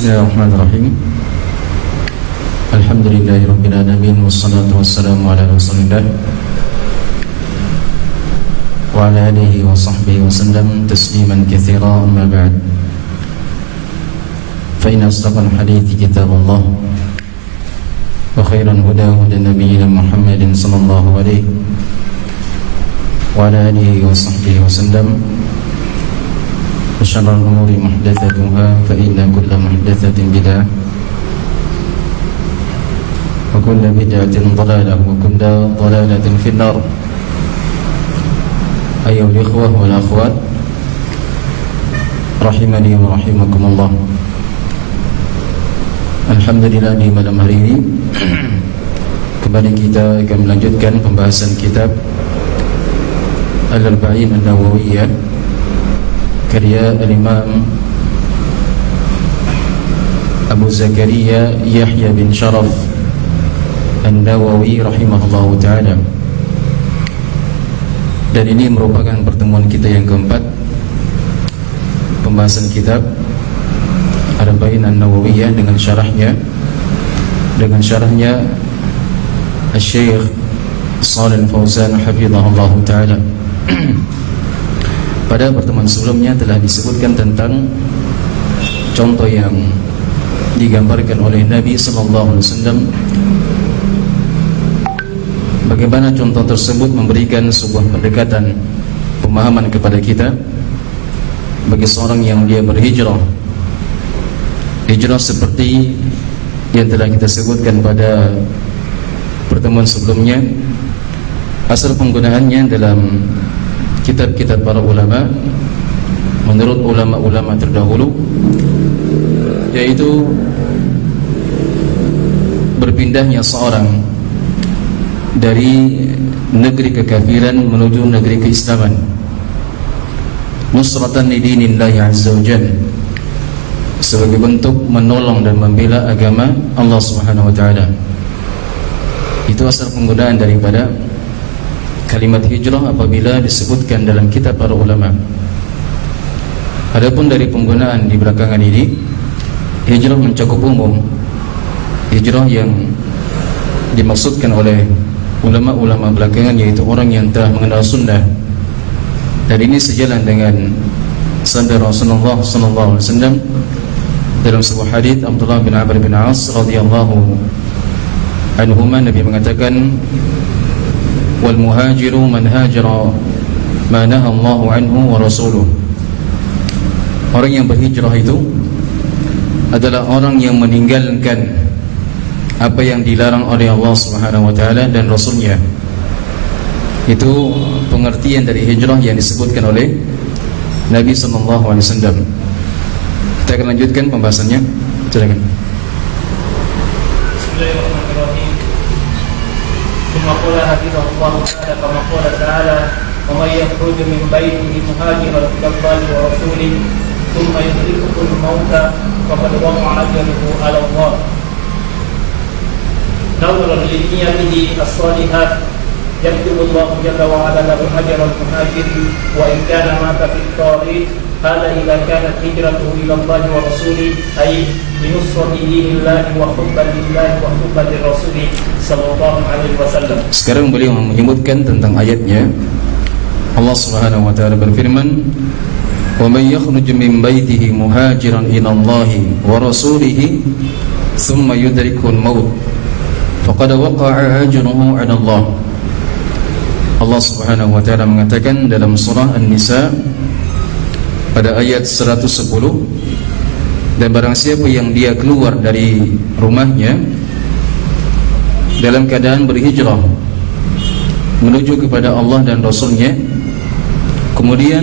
Bismillahirrahmanirrahim. Alhamdulillahirabbil alamin wassalatu wassalamu ala Rasulillah wa ala alihi wa sahbihi wa sallam tasliman katsiran, amma ba'd. Fa inna asdaqal hadithi kitabullah wa khairan huda huda nabiyyina Muhammadin sallallahu alaihi wa ala alihi wa sahbihi wa sallam. وشر الأمور محدثاتها فإن كل محدثة بدعة وكل بدعة ضلالة وكل ضلالة في النار. أيها الإخوة والأخوات rahimani wa rahimakumullah. Alhamdulillah, di malam hari ini kembali kita akan melanjutkan pembahasan kitab Al-Arba'in An-Nawawiyah karya Al-Imam Abu Zakaria Yahya bin Sharaf An-Nawawi rahimahullahu ta'ala. Dan ini merupakan pertemuan kita yang keempat, pembahasan kitab Arba'in An-Nawawiyah dengan syarahnya Al-Syekh Shalih Al-Fauzan hafizahullahu ta'ala. Pada pertemuan sebelumnya telah disebutkan tentang contoh yang digambarkan oleh Nabi sallallahu alaihi wasallam, bagaimana contoh tersebut memberikan sebuah pendekatan pemahaman kepada kita bagi seorang yang dia berhijrah. Hijrah seperti yang telah kita sebutkan pada pertemuan sebelumnya, asal penggunaannya dalam kitab-kitab para ulama, menurut ulama-ulama terdahulu, yaitu berpindahnya seorang dari negeri kekafiran menuju negeri keislaman, nusratan lidinillahi azza wa jalla, sebagai bentuk menolong dan membela agama Allah Subhanahu wa taala. Itu asal penggunaan daripada kalimat hijrah apabila disebutkan dalam kitab para ulama. Adapun dari penggunaan di belakangan ini, hijrah mencakup umum. Hijrah yang dimaksudkan oleh ulama-ulama belakangan yaitu orang yang telah mengenal sunnah. Dan ini sejalan dengan sabda Rasulullah sallallahu alaihi wasallam dalam sebuah hadis Abdullah bin Amr bin As radhiyallahu anhuma. Nabi mengatakan, wal muhajiru man hajara ma naha Allahu anhu wa rasuluh. Orang yang berhijrah itu adalah orang yang meninggalkan apa yang dilarang oleh Allah Subhanahu wa taala dan Rasulnya. Itu pengertian dari hijrah yang disebutkan oleh Nabi sallallahu alaihi wasallam. Kita akan lanjutkan pembahasannya. Silakan. Bismillahirrahmanirrahim. ثم قال حفظه الله تعالى كما قال تعالى ومن يخرج من بيته مهاجرا الى الله ورسوله ثم يدركه الموت فقد وقع اجره على الله نظرا لنيته الصالحات يكتب الله جل وعلا له اجر المهاجر وان كان مات في الطريق. قال إذا كانت هجرته إلى الله ورسوله أي بنصرة دين الله وحبا لله وحبا للرسول صلى الله عليه وسلم. Sekarang beliau menyebutkan tentang ayatnya. Allah Subhanahu wa taala berfirman, "Wa may yakhruj min baitihi muhajiran ila Allah wa rasulihi thumma yudrikul maut faqad waqa'a ajruhu 'ala Allah." Allah Subhanahu wa taala mengatakan dalam surah An-Nisa pada ayat 110, dan barang siapa yang dia keluar dari rumahnya dalam keadaan berhijrah menuju kepada Allah dan Rasulnya, kemudian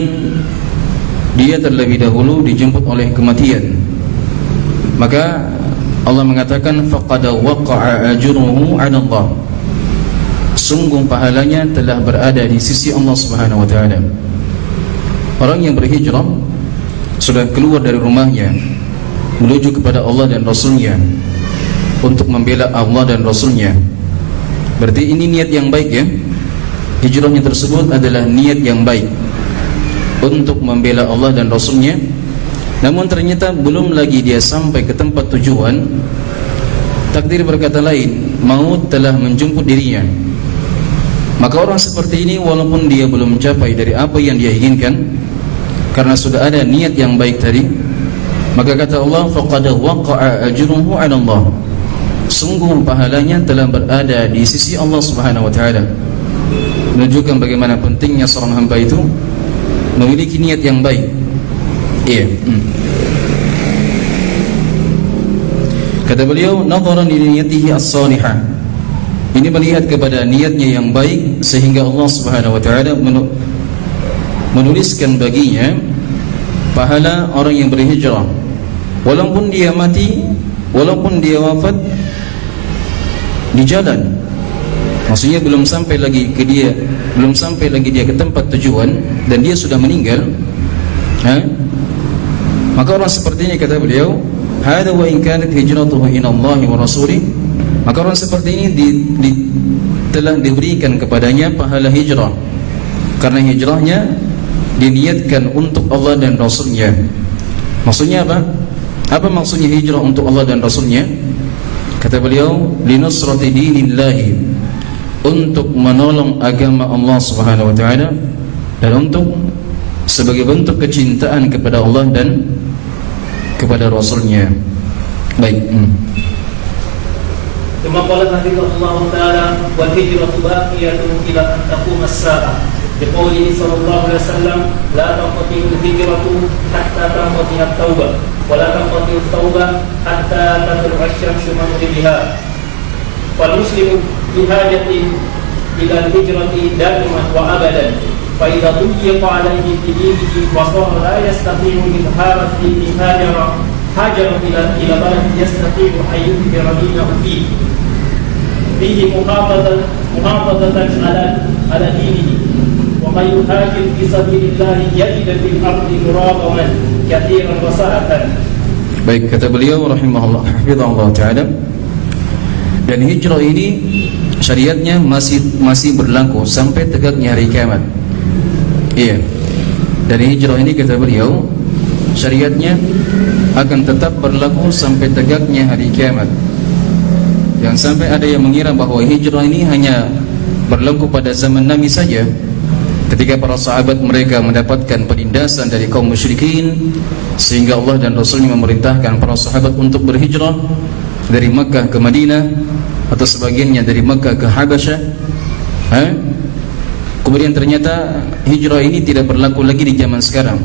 dia terlebih dahulu dijemput oleh kematian, maka Allah mengatakan faqad waqa'a ajruhu 'ala Allah, sungguh pahalanya telah berada di sisi Allah Subhanahu wa taala. Orang yang berhijrah sudah keluar dari rumahnya menuju kepada Allah dan Rasulnya untuk membela Allah dan Rasulnya. Berarti ini niat yang baik ya. Hijrahnya tersebut adalah niat yang baik untuk membela Allah dan Rasulnya namun ternyata belum lagi dia sampai ke tempat tujuan, takdir berkata lain, maut telah menjemput dirinya. Maka orang seperti ini walaupun dia belum mencapai dari apa yang dia inginkan, karena sudah ada niat yang baik tadi, maka kata Allah, faqad waqa'a ajruhu 'ala Allah, sungguh pahalanya telah berada di sisi Allah Subhanahu wa taala. Menunjukkan bagaimana pentingnya seorang hamba itu memiliki niat yang baik. Iya. Kata beliau, nadharan li niyatihi as-salihah. Ini melihat kepada niatnya yang baik sehingga Allah Subhanahu wa taala menuliskan baginya pahala orang yang berhijrah. Walaupun dia mati, walaupun dia wafat di jalan. Maksudnya belum sampai lagi dia ke tempat tujuan dan dia sudah meninggal. Maka orang seperti ini, kata beliau, hada wa in kanat hijratuhu ila Allah wa rasulih, maka orang seperti ini telah diberikan kepadanya pahala hijrah, karena hijrahnya diniatkan untuk Allah dan Rasulnya. Maksudnya apa? Apa maksudnya hijrah untuk Allah dan Rasulnya? Kata beliau, linusrati dinillahi, untuk menolong agama Allah Subhanahu wa taala, dan untuk sebagai bentuk kecintaan kepada Allah dan kepada Rasulnya. Baik. Kama qala Allah Ta'ala, wal hijratu baqiyatun ila an taqum as-sa'ah. Biqaulihi sallallahu alaihi wasallam, la tanqati'u al-hijratu hatta tanqati'a at-taubah, wa la tanqati'u at-taubah hatta tatlu'a asy-syamsu min maghribiha. Wal muslimu bihajatin ila al-hijrati da'iman wa abadan. Fa idza tuqiya 'alaihi fi dinihi wa sara la yastati'u izhara dinihi hajar ila balad yastati'u hayyun bi radinahu fihi muhafazatan ala dinihi wa may yuhajir fi sabilillah yajid fil ardi muragaman katsiran wa sa'atan. Baik, kata beliau rahimahullah hafizahullah taala, dan hijrah ini syariatnya masih berlaku sampai tegaknya hari kiamat. Iya. Dari hijrah ini, kata beliau, syariatnya akan tetap berlaku sampai tegaknya hari kiamat. Jangan sampai ada yang mengira bahwa hijrah ini hanya berlaku pada zaman Nabi saja, ketika para sahabat mereka mendapatkan penindasan dari kaum musyrikin, sehingga Allah dan Rasulnya memerintahkan para sahabat untuk berhijrah dari Makkah ke Madinah, atau sebagiannya dari Makkah ke Habasyah. Kemudian ternyata hijrah ini tidak berlaku lagi di zaman sekarang.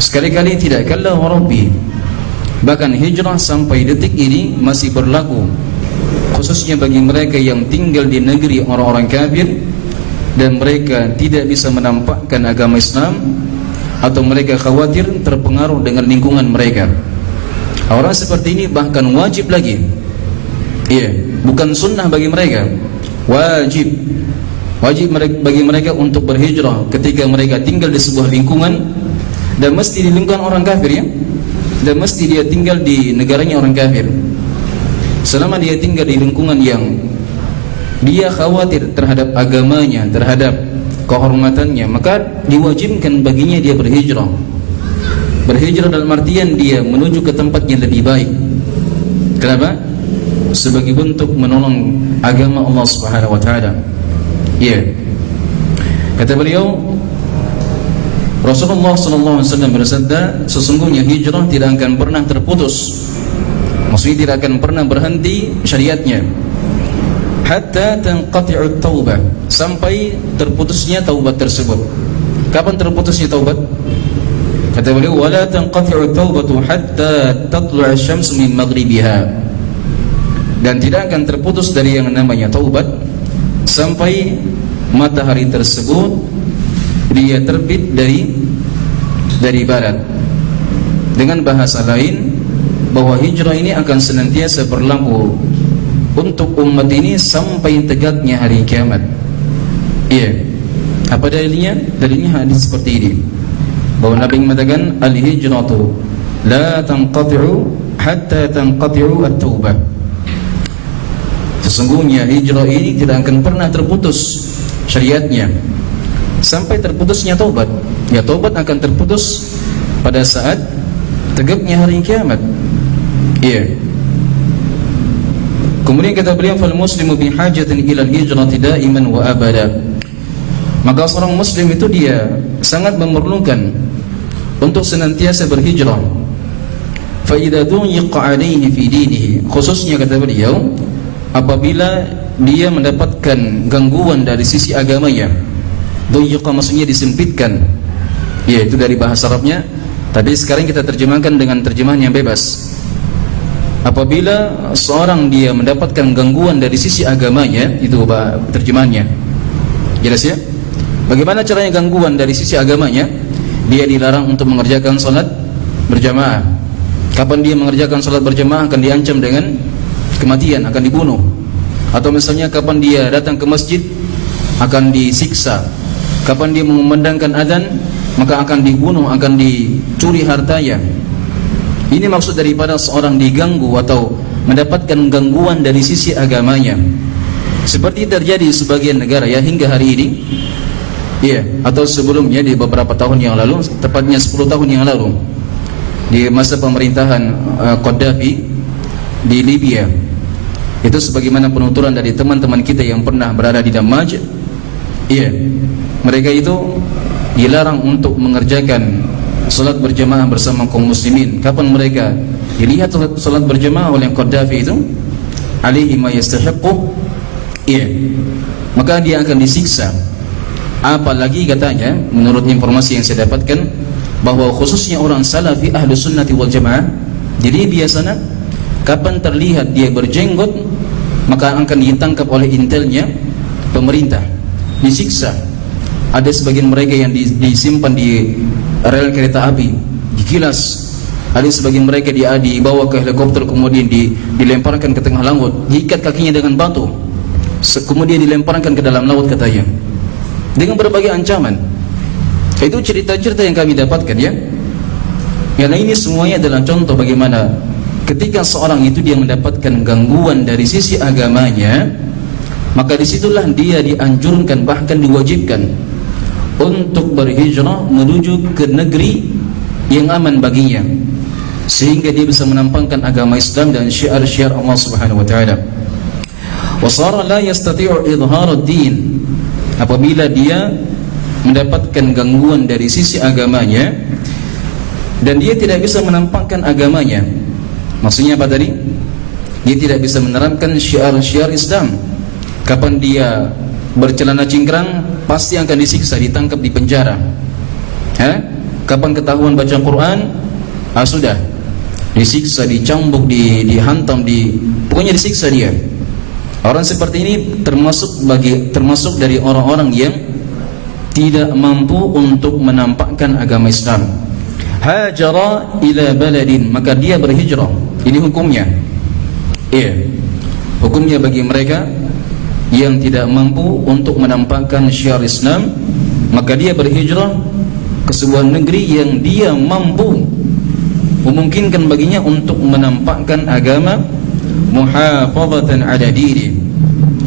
Sekali-kali tidak, kalla wa rabbi. Bahkan hijrah sampai detik ini masih berlaku, khususnya bagi mereka yang tinggal di negeri orang-orang kafir dan mereka tidak bisa menampakkan agama Islam, atau mereka khawatir terpengaruh dengan lingkungan mereka. Orang seperti ini bahkan wajib lagi, bukan sunnah bagi mereka, wajib bagi mereka untuk berhijrah ketika mereka tinggal di sebuah lingkungan, dan mesti di lingkungan orang kafir, dan mesti dia tinggal di negaranya orang kafir. Selama dia tinggal di lingkungan yang dia khawatir terhadap agamanya, terhadap kehormatannya, maka diwajibkan baginya dia berhijrah. Berhijrah dalam artian dia menuju ke tempat yang lebih baik. Kenapa? Sebagai bentuk menolong agama Allah Subhanahu wa taala. Kata beliau, Rasulullah SAW bersabda, sesungguhnya hijrah tidak akan pernah terputus. Maksudnya tidak akan pernah berhenti syariatnya, hatta tanqati'ut taubah, sampai terputusnya taubat tersebut. Kapan terputusnya taubat? Kata beliau, wala tanqati'ut taubatu hatta tatlu'a asy-syamsu min maghribiha, dan tidak akan terputus dari yang namanya taubat sampai matahari tersebut dia terbit dari barat. Dengan bahasa lain, bahwa hijrah ini akan senantiasa berlaku untuk umat ini sampai tegaknya hari kiamat. Apa dalilnya? Dalilnya hadis seperti ini, bahwa Nabi mengatakan, al-hijratu la tanqati'u hatta tanqati'u at-taubah. Sesungguhnya hijrah ini tidak akan pernah terputus syariatnya sampai terputusnya taubat. Taubat akan terputus pada saat tegaknya hari kiamat. Iya. Kemudian kata beliau, fal muslimu bi hajatin ila al-hijrati daiman wa abada. Maka seorang muslim itu dia sangat memerlukan untuk senantiasa berhijrah. Fa idza duyiqa alaihi fi dinihi, khususnya kata beliau apabila dia mendapatkan gangguan dari sisi agamanya. Duyiqa maksudnya disempitkan. Ya, itu dari bahasa Arabnya. Tapi sekarang kita terjemahkan dengan terjemahan yang bebas. Apabila seorang dia mendapatkan gangguan dari sisi agamanya, itu terjemahannya. Jelas ya? Bagaimana caranya gangguan dari sisi agamanya? Dia dilarang untuk mengerjakan salat berjamaah. Kapan dia mengerjakan salat berjamaah akan diancam dengan kematian, akan dibunuh. Atau misalnya kapan dia datang ke masjid akan disiksa. Kapan dia memandangkan adzan maka akan dibunuh, akan dicuri hartanya. Ini maksud daripada seorang diganggu atau mendapatkan gangguan dari sisi agamanya. Seperti terjadi di sebagian negara ya hingga hari ini. Ya, atau sebelumnya di beberapa tahun yang lalu, tepatnya 10 tahun yang lalu, di masa pemerintahan Qaddafi di Libya. Itu sebagaimana penuturan dari teman-teman kita yang pernah berada di Damaj. Iya, mereka itu dilarang untuk mengerjakan salat berjamaah bersama kaum muslimin. Kapan mereka dilihat salat berjamaah oleh Qaddafi itu, alaihi ma yastahiqu, iya, maka dia akan disiksa. Apalagi katanya, menurut informasi yang saya dapatkan, bahwa khususnya orang salafi ahlu sunnati wal jamaah, jadi biasanya kapan terlihat dia berjenggot maka akan ditangkap oleh intelnya pemerintah, disiksa. Ada sebagian mereka yang disimpan di rel kereta api, dikilas. Ada sebagian mereka dibawa ke helikopter, kemudian dilemparkan ke tengah laut, diikat kakinya dengan batu, kemudian dilemparkan ke dalam laut katanya, dengan berbagai ancaman. Itu cerita-cerita yang kami dapatkan ya. Karena ini semuanya adalah contoh bagaimana ketika seorang itu dia mendapatkan gangguan dari sisi agamanya, maka disitulah dia dianjurkan, bahkan diwajibkan untuk berhijrah menuju ke negeri yang aman baginya, sehingga dia bisa menampakkan agama Islam dan syiar-syiar Allah Subhanahu wa taala. Wa sara la yastati'u idhar ad-din, apabila dia mendapatkan gangguan dari sisi agamanya dan dia tidak bisa menampakkan agamanya. Maksudnya apa tadi? Dia tidak bisa menerapkan syiar-syiar Islam. Kapan dia bercelana cingkrang pasti akan disiksa, ditangkap, di penjara. Kapan ketahuan baca Quran, sudah disiksa, dicambuk, dihantam, pokoknya disiksa dia. Orang seperti ini termasuk dari orang-orang yang tidak mampu untuk menampakkan agama Islam. Hajara ila baladin, maka dia berhijrah. Ini hukumnya. Iya. Hukumnya bagi mereka yang tidak mampu untuk menampakkan syiar Islam, maka dia berhijrah ke sebuah negeri yang dia mampu memungkinkan baginya untuk menampakkan agama, muhafazatan ala dini,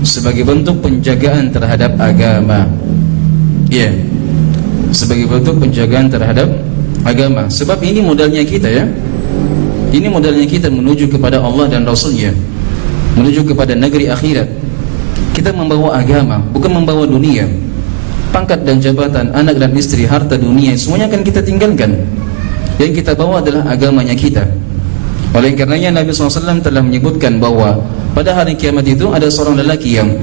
sebagai bentuk penjagaan terhadap agama. Ya, sebagai bentuk penjagaan terhadap agama. Sebab ini modalnya kita ya. Ini modalnya kita menuju kepada Allah dan Rasulnya, menuju kepada negeri akhirat. Kita membawa agama, bukan membawa dunia. Pangkat dan jabatan, anak dan istri, harta dunia, semuanya akan kita tinggalkan. Yang kita bawa adalah agamanya kita. Oleh karenanya Nabi SAW telah menyebutkan bahwa pada hari kiamat itu ada seorang lelaki yang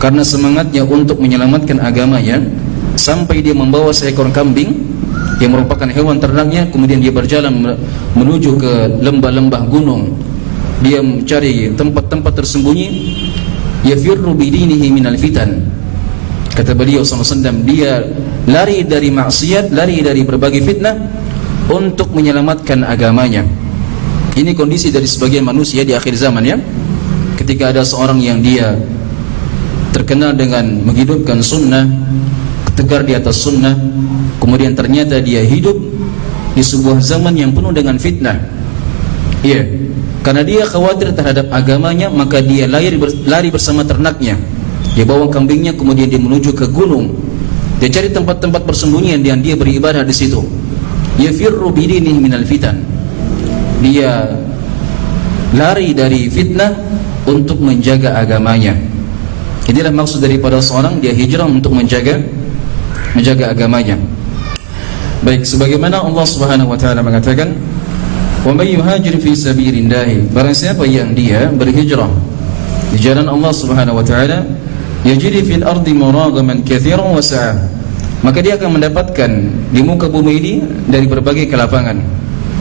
karena semangatnya untuk menyelamatkan agamanya, sampai dia membawa seekor kambing yang merupakan hewan ternaknya, kemudian dia berjalan menuju ke lembah-lembah gunung. Dia mencari tempat-tempat tersembunyi, yafirru bidinihi minal fitan. Kata beliau SAW, dia lari dari maksiat, lari dari berbagai fitnah untuk menyelamatkan agamanya. Ini kondisi dari sebagian manusia di akhir zaman ya. Ketika ada seorang yang dia terkenal dengan menghidupkan sunnah, tegar di atas sunnah, kemudian ternyata dia hidup di sebuah zaman yang penuh dengan fitnah. Iya, karena dia khawatir terhadap agamanya, maka dia lari bersama ternaknya. Dia bawa kambingnya, kemudian dia menuju ke gunung. Dia cari tempat-tempat persembunyian dan dia beribadah di situ. yafirru bidinihi minal fitan. Dia lari dari fitnah untuk menjaga agamanya. Inilah maksud daripada seorang dia hijrah untuk menjaga agamanya. Baik, sebagaimana Allah Subhanahu wa taala mengatakan, "Wa may yuhajir fi sabilillah," barang siapa yang dia berhijrah di jalan Allah Subhanahu wa taala, yajid fil ardi muragaman katsiran wa sa'ah, maka dia akan mendapatkan di muka bumi ini dari berbagai kelapangan.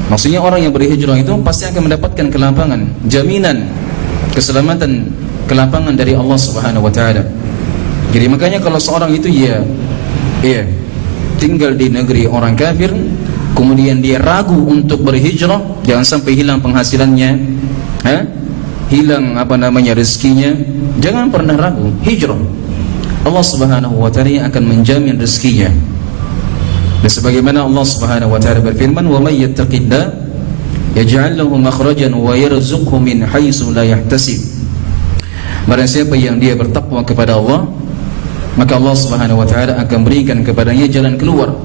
Maksudnya orang yang berhijrah itu pasti akan mendapatkan kelapangan, jaminan keselamatan, kelapangan dari Allah Subhanahu wa taala. Jadi makanya kalau seorang itu tinggal di negeri orang kafir, kemudian dia ragu untuk berhijrah, jangan sampai hilang penghasilannya, hilang rezekinya, jangan pernah ragu, hijrah. Allah Subhanahu wa taala akan menjamin rezekinya. Dan sebagaimana Allah Subhanahu wa taala berfirman, "Wa may yattaqillah yaj'al lahu makhrajan wa yarzuqhu min haitsu la yahtasib." Barang siapa yang dia bertakwa kepada Allah, maka Allah Subhanahu wa taala akan berikan kepadanya jalan keluar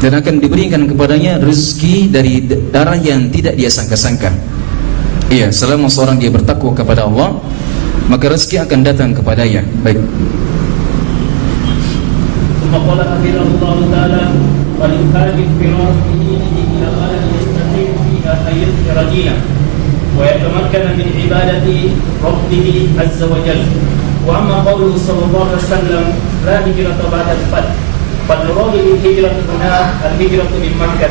dan akan diberikan kepadanya rezeki dari arah yang tidak dia sangka-sangka. Iya, selama seorang dia bertakwa kepada Allah, maka rezeki akan datang kepadanya. Baik. فقال حفظه الله تعالى وليهاجر فرار بدينه الى بلد يستقيم فيها ان يظهر دينه ويتمكن من عباده ربه عز وجل. واما قوله صلى الله عليه وسلم لا هجرة بعد الفتح، فالمراد بالهجرة هنا الهجرة من مكة،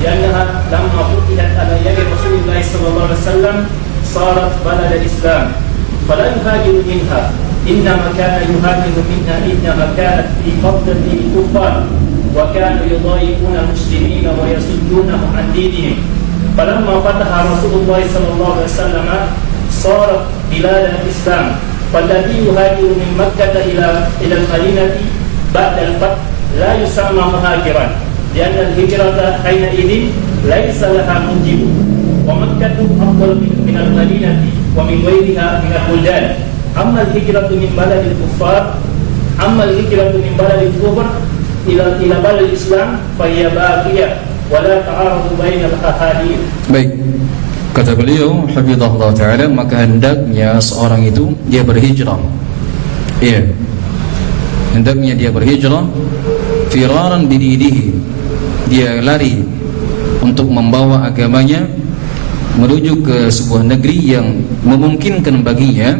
لأنها لما فتحت على يد رسول الله صلى الله عليه وسلم صارت بلد الإسلام، فلا يهاجر منها، إنما كان يهاجر منها إنما كانت في قبضة الكفار وكانوا يضايقون المسلمين ويصدونهم عن دينهم. فلما فتح رسول الله صلى الله عليه وسلم صارت بلاد الإسلام، فالذي يهاجر من مكة إلى المدينة بعد الفتح لا يسمى مهاجرا، لأن الهجرة حينئذ ليس لها موجب، ومكة أفضل من المدينة ومن غيرها من البلدان. أما الهجرة من بلد الكفار إلى بلد الإسلام فهي باقية ولا تعارض بين الأحاديث. Baik, kata beliau hafizahullah ta'ala, maka hendaknya seorang itu dia berhijrah. Iya, hendaknya dia berhijrah firaran bidinihi, dia lari untuk membawa agamanya menuju ke sebuah negeri yang memungkinkan baginya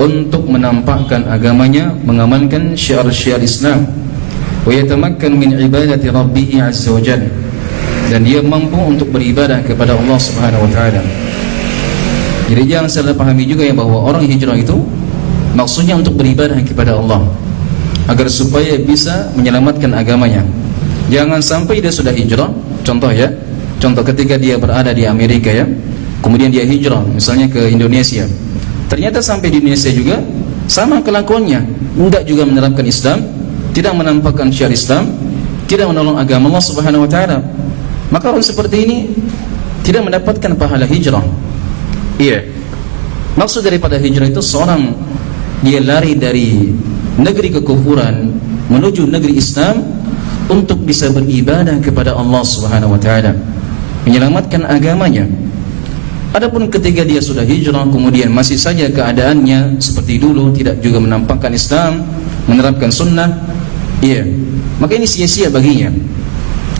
untuk menampakkan agamanya, mengamalkan syiar-syiar Islam, wa yatamakkan min ibadati rabbih azza wa jalla, dan dia mampu untuk beribadah kepada Allah Subhanahu wa taala. Jadi jangan salah pahami juga ya bahwa orang hijrah itu maksudnya untuk beribadah kepada Allah agar supaya bisa menyelamatkan agamanya. Jangan sampai dia sudah hijrah, contoh ketika dia berada di Amerika ya, kemudian dia hijrah misalnya ke Indonesia. Ternyata sampai di Indonesia juga sama kelakuannya, enggak juga menerapkan Islam, tidak menampakkan syiar Islam, tidak menolong agama Allah Subhanahu wa taala. Maka orang seperti ini tidak mendapatkan pahala hijrah. Iya. Maksud daripada hijrah itu seorang dia lari dari negeri kekufuran menuju negeri Islam untuk bisa beribadah kepada Allah Subhanahu wa taala, menyelamatkan agamanya. Adapun ketika dia sudah hijrah kemudian masih saja keadaannya seperti dulu, tidak juga menampakkan Islam, menerapkan sunnah, iya, maka ini sia-sia baginya.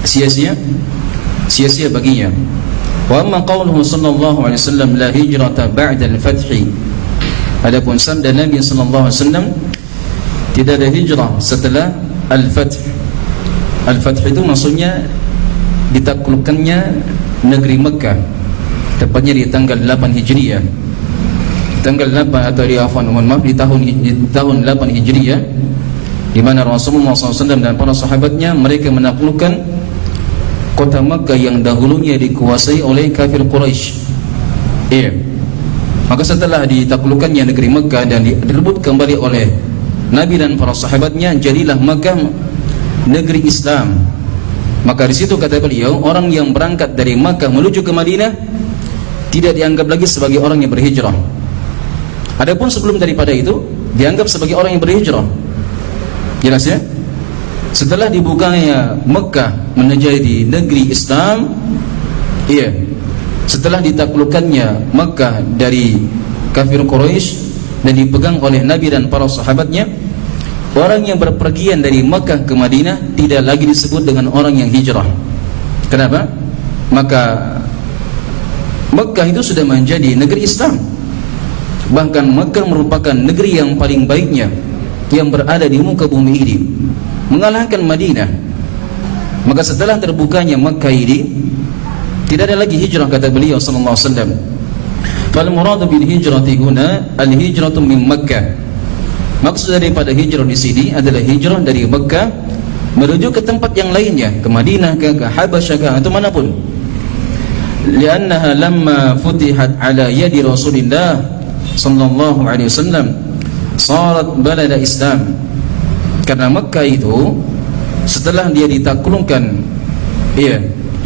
Sia-sia baginya. Wa amma qauluhu sallallahu alaihi wasallam la hijrata ba'da al-fath. Adapun sabda Nabi sallallahu alaihi wasallam tidak ada hijrah setelah al-fath. Al-fath itu maksudnya ditaklukkannya negeri Mekah, tepatnya di tanggal 8 Hijriah. Tanggal 8 atau di tahun 8 Hijriah, di mana Rasulullah SAW dan para sahabatnya mereka menaklukkan kota Makkah yang dahulunya dikuasai oleh kafir Quraisy. Iya. Maka setelah ditaklukkannya negeri Makkah dan direbut kembali oleh Nabi dan para sahabatnya, jadilah Makkah negeri Islam. Maka di situ kata beliau, orang yang berangkat dari Makkah menuju ke Madinah tidak dianggap lagi sebagai orang yang berhijrah. Adapun sebelum daripada itu dianggap sebagai orang yang berhijrah. Jelas ya? setelah dibukanya Mekah menjadi negeri Islam, iya, setelah ditaklukkannya Mekah dari kafir Quraisy dan dipegang oleh Nabi dan para sahabatnya, orang yang berpergian dari Mekah ke Madinah tidak lagi disebut dengan orang yang hijrah. Kenapa? Maka Mekah itu sudah menjadi negeri Islam. Bahkan Mekah merupakan negeri yang paling baiknya yang berada di muka bumi ini, mengalahkan Madinah. Maka setelah terbukanya Mekah ini, tidak ada lagi hijrah, kata beliau sallallahu alaihi wasallam. Fal muradu bil hijrati huna al hijratu min Makkah. Maksud daripada hijrah di sini adalah hijrah dari Mekah menuju ke tempat yang lainnya, ke Madinah ke Habasyah ke atau manapun. Liannaha lamma futihat ala yadi Rasulillah sallallahu alaihi wasallam sarat balada Islam. Karena Mekah itu setelah dia ditaklukkan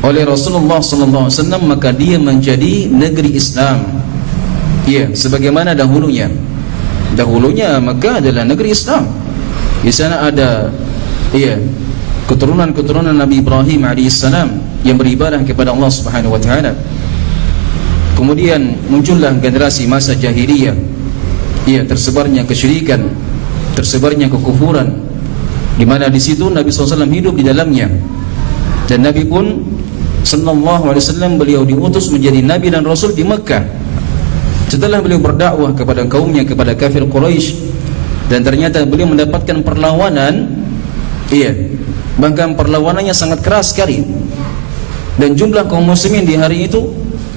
oleh Rasulullah sallallahu alaihi wasallam, maka dia menjadi negeri Islam. Sebagaimana dahulunya. Dahulunya Mekah adalah negeri Islam. Di sana ada keturunan-keturunan Nabi Ibrahim alaihissalam yang beribadah kepada Allah Subhanahu wa taala. Kemudian muncullah generasi masa jahiliyah. Tersebarnya kesyirikan, tersebarnya kekufuran, di mana di situ Nabi SAW hidup di dalamnya. Dan Nabi pun sallallahu alaihi wasallam beliau diutus menjadi nabi dan rasul di Mekah. Setelah beliau berdakwah kepada kaumnya, kepada kafir Quraisy, dan ternyata beliau mendapatkan perlawanan, bahkan perlawanannya sangat keras sekali. Dan jumlah kaum muslimin di hari itu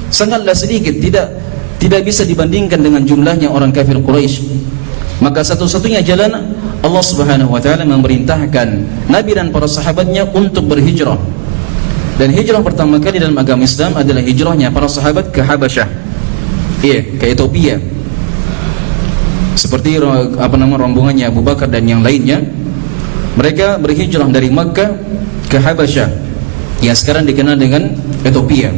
sangatlah sedikit, tidak bisa dibandingkan dengan jumlahnya orang kafir Quraisy. Maka satu-satunya jalan, Allah Subhanahu wa taala memerintahkan Nabi dan para sahabatnya untuk berhijrah. Dan hijrah pertama kali dalam agama Islam adalah hijrahnya para sahabat ke Habasyah, ke Ethiopia. Seperti rombongannya Abu Bakar dan yang lainnya, mereka berhijrah dari Makkah ke Habasyah, yang sekarang dikenal dengan Ethiopia.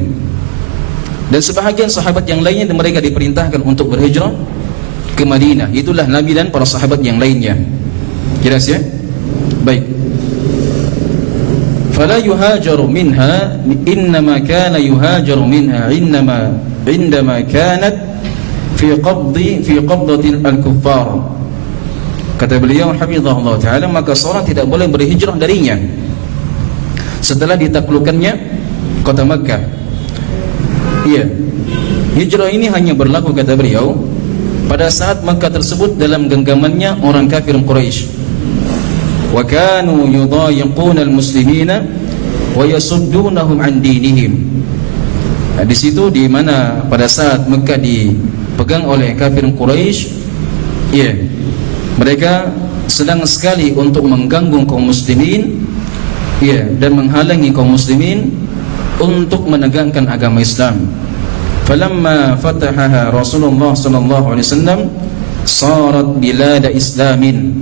Dan sebahagian sahabat yang lainnya mereka diperintahkan untuk berhijrah ke Madinah. Itulah Nabi dan para sahabat yang lainnya. Jelas ya? Baik. Fala yuhajaru minha, innama kana yuhajaru minha indama kanat fi qabdati al-kuffar. Kata beliau hafizahullah taala, maka seorang tidak boleh berhijrah darinya setelah ditaklukkannya kota Makkah. Hijrah ini hanya berlaku, kata beliau, pada saat Makkah tersebut dalam genggamannya orang kafir Quraisy. Wa kanu yudayiquna al-muslimina wa yasuddunahum an dinihim. Di situ di mana pada saat Makkah dipegang oleh kafir Quraisy, mereka sedang sekali untuk mengganggu kaum muslimin, dan menghalangi kaum muslimin untuk menegakkan agama Islam. Falamma fatahaha Rasulullah sallallahu alaihi wasallam sarat bilad islamin.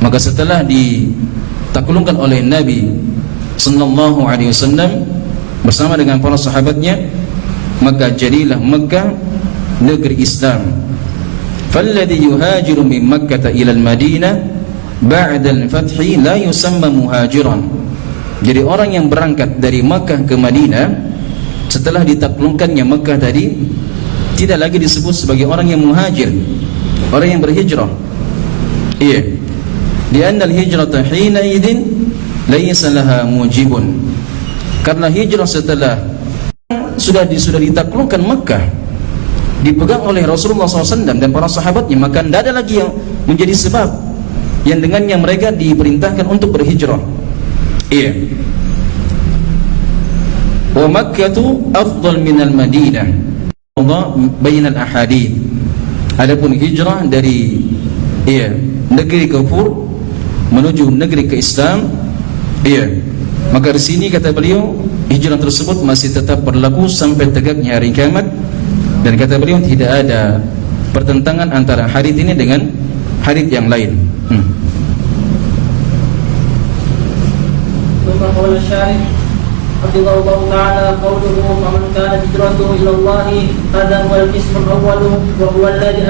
Maka setelah ditaklukkan oleh Nabi sallallahu alaihi wasallam bersama dengan para sahabatnya, maka jadilah Makkah negeri Islam. Falladhi yuhajiru min Makkah ila al-Madinah ba'da al-fathi la yusamma muhajiran. Jadi orang yang berangkat dari Makkah ke Madinah setelah ditaklukkannya Makkah tadi tidak lagi disebut sebagai orang yang muhajir, orang yang berhijrah. Lianna al-hijrata hina idin laysa laha mujibun. Karena hijrah setelah sudah ditaklukkan Makkah, dipegang oleh Rasulullah SAW dan para sahabatnya, maka tidak ada lagi yang menjadi sebab yang dengannya mereka diperintahkan untuk berhijrah. Wa Makkatu afdal minal Madinah. Allah bainal ahadith. Adapun hijrah dari negeri kufur menuju negeri ke-Islam, maka di sini kata beliau hijrah tersebut masih tetap berlaku sampai tegaknya hari kiamat. Dan kata beliau tidak ada pertentangan antara hadits ini dengan hadits yang lain. ثم قال الشارح حفظه الله تعالى قوله فمن كانت هجرته إلى الله هذا هو القسم الأول وهو الذي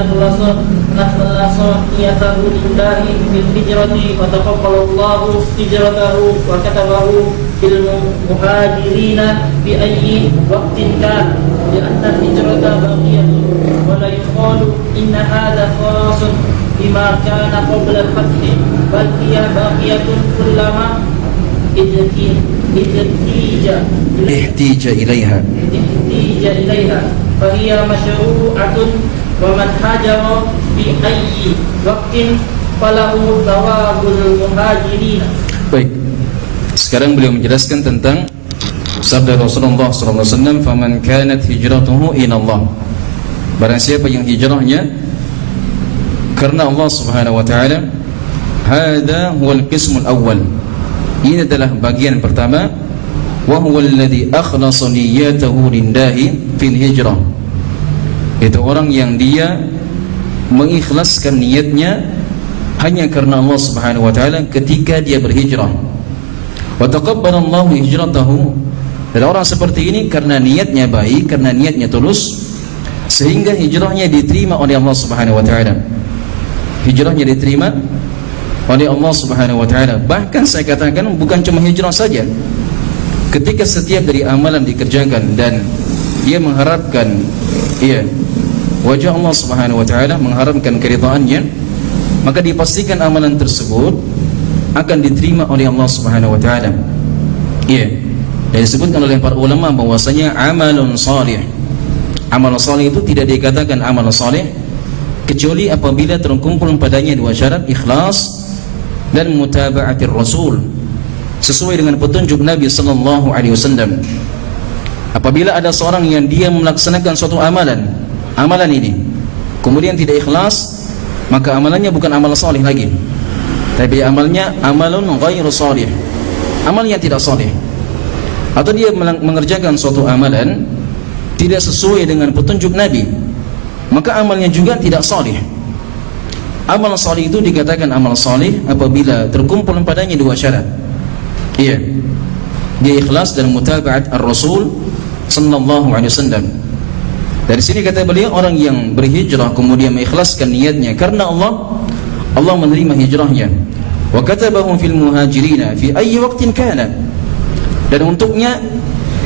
أخلص نيته لله بالهجرة وتقبل الله هجرته وكتبه بالمهاجرين بأي وقت كان لأن الهجرة باقية ولا يقال إن هذا خاص بما كان قبل الفتح بل هي باقية كلما احتيج إليها فهي مشروعة ومن هاجر في أي وقت فله ثواب المهاجرين. Baik, sekarang beliau menjelaskan tentang sabda Rasulullah SAW, "Faman kanat hijratuhu ila Allah." Barang siapa yang hijrahnya karena Allah Subhanahu wa taala, hada huwal qismul awwal. Ini adalah bagian pertama, wa huwa alladhi akhlasa niyyatahu lillahi fil hijrah. Itu orang yang dia mengikhlaskan niatnya hanya karena Allah Subhanahu wa taala ketika dia berhijrah. Wa taqabbalallahu hijratahu. Dan orang seperti ini karena niatnya baik, karena niatnya tulus, sehingga hijrahnya diterima oleh Allah Subhanahu wa taala. Hijrahnya diterima oleh Allah Subhanahu wa taala. Bahkan saya katakan bukan cuma hijrah saja. Ketika setiap dari amalan dikerjakan dan dia mengharapkan wajah Allah Subhanahu wa taala, mengharapkan keridhaannya, maka dipastikan amalan tersebut akan diterima oleh Allah Subhanahu wa taala. Dan disebutkan oleh para ulama bahwasanya amalun salih. Amal salih itu tidak dikatakan amal salih kecuali apabila terkumpul padanya dua syarat, ikhlas dan mutaba'atir rasul, sesuai dengan petunjuk Nabi sallallahu alaihi wasallam. Apabila ada seorang yang dia melaksanakan suatu amalan ini kemudian tidak ikhlas, maka amalannya bukan amal salih lagi, tapi amalnya amalun ghairu salih, amal yang tidak salih. Atau dia mengerjakan suatu amalan tidak sesuai dengan petunjuk Nabi, maka amalnya juga tidak salih. Amal salih itu dikatakan amal salih apabila terkumpul padanya dua syarat. Dia ikhlas dan mutaba'at ar-Rasul sallallahu alaihi wasallam. Dari sini kata beliau, orang yang berhijrah kemudian mengikhlaskan niatnya karena Allah, Allah menerima hijrahnya. Wa katabahu fil muhajirina fi ayyi waqtin kana. Dan untuknya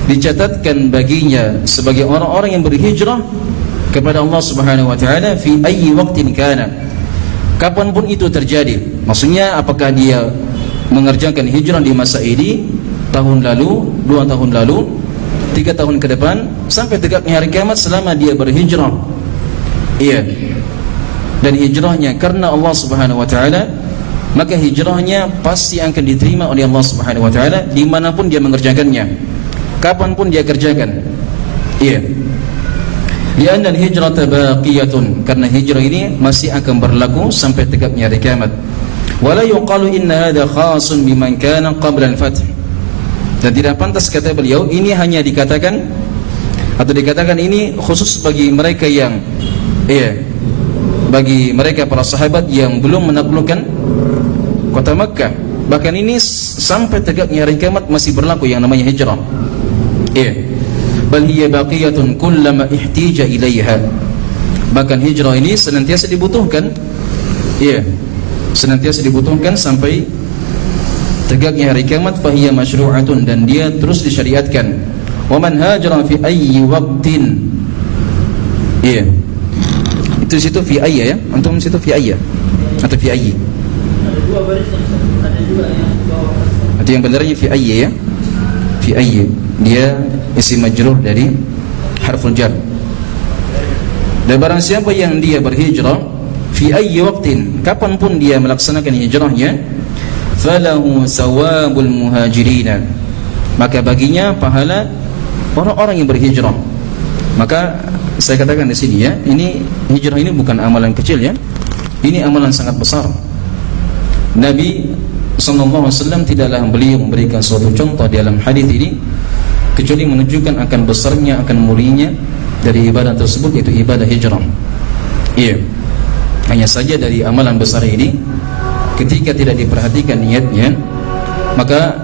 dicatatkan baginya sebagai orang-orang yang berhijrah kepada Allah Subhanahu wa taala fi ayyi waqtin kana. Kapanpun itu terjadi. Maksudnya apakah dia mengerjakan hijrah di masa ini, tahun lalu, 2 tahun lalu, 3 tahun ke depan, sampai tegaknya hari kiamat selama dia berhijrah. Dan hijrahnya karena Allah Subhanahu wa taala, maka hijrahnya pasti akan diterima oleh Allah Subhanahu wa taala dimanapun dia mengerjakannya, kapanpun dia kerjakan. Lianna al-hijrata baqiyatun, karena hijrah ini masih akan berlaku sampai tegaknya hari kiamat. Wala yuqalu inna hadha khasun biman kana qabla al-fath. Dan tidak pantas kata beliau ini hanya dikatakan atau dikatakan ini khusus bagi mereka yang bagi mereka para sahabat yang belum menaklukkan kota Makkah. Bahkan ini sampai tegaknya hari kiamat masih berlaku yang namanya hijrah. Bal hiya baqiyatun kullama ihtija ilaiha. Bahkan hijrah ini senantiasa dibutuhkan. Senantiasa dibutuhkan sampai tegaknya hari kiamat. Fahiya masyru'atun, dan dia terus disyariatkan. Wa man hajara fi ayyi waqtin. Itu situ fi ayya ya. Antum situ fi ayya atau fi ayyi? Ada dua baris, ada juga yang bawah. Itu yang benarnya fi ayya ya. Fi ayyi. Dia isim majrur dari harful jar. Dan barang siapa yang dia berhijrah fi ayyi waqtin, kapanpun dia melaksanakan hijrahnya, falahu sawabul muhajirin, maka baginya pahala orang-orang yang berhijrah. Maka saya katakan di sini ya, ini hijrah ini bukan amalan kecil ya. Ini amalan sangat besar. Nabi sallallahu alaihi wasallam tidaklah beliau memberikan suatu contoh di dalam hadis ini kecuali menunjukkan akan besarnya, akan mulianya dari ibadah tersebut, yaitu ibadah hijrah. Hanya saja dari amalan besar ini, ketika tidak diperhatikan niatnya, maka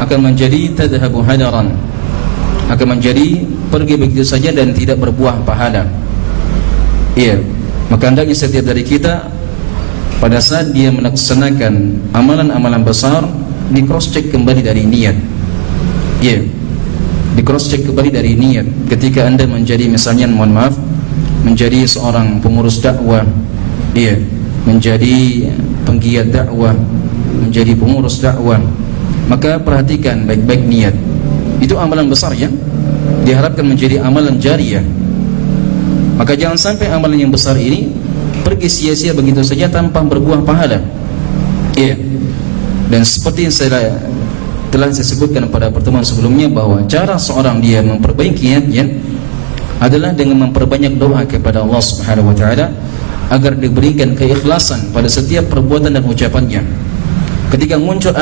akan menjadi tadhhabu hadaran, akan menjadi pergi begitu saja dan tidak berbuah pahala. Iya, maka hendaknya setiap dari kita pada saat dia melaksanakan amalan-amalan besar, di cross check kembali dari niat. Iya, di cross check kembali dari niat. Ketika anda menjadi misalnya, mohon maaf, menjadi seorang pengurus dakwah, iya, menjadi penggiat dakwah, menjadi pengurus dakwah, maka perhatikan baik-baik niat. Itu amalan besar ya, diharapkan menjadi amalan jariyah. Maka jangan sampai amalan yang besar ini pergi sia-sia begitu saja tanpa berbuah pahala. Iya. Dan seperti yang telah saya sebutkan pada pertemuan sebelumnya, bahwa cara seorang dia memperbaiki niatnya adalah dengan memperbanyak doa kepada Allah Subhanahu wa taala agar diberikan keikhlasan pada setiap perbuatan dan ucapannya. Ketika muncul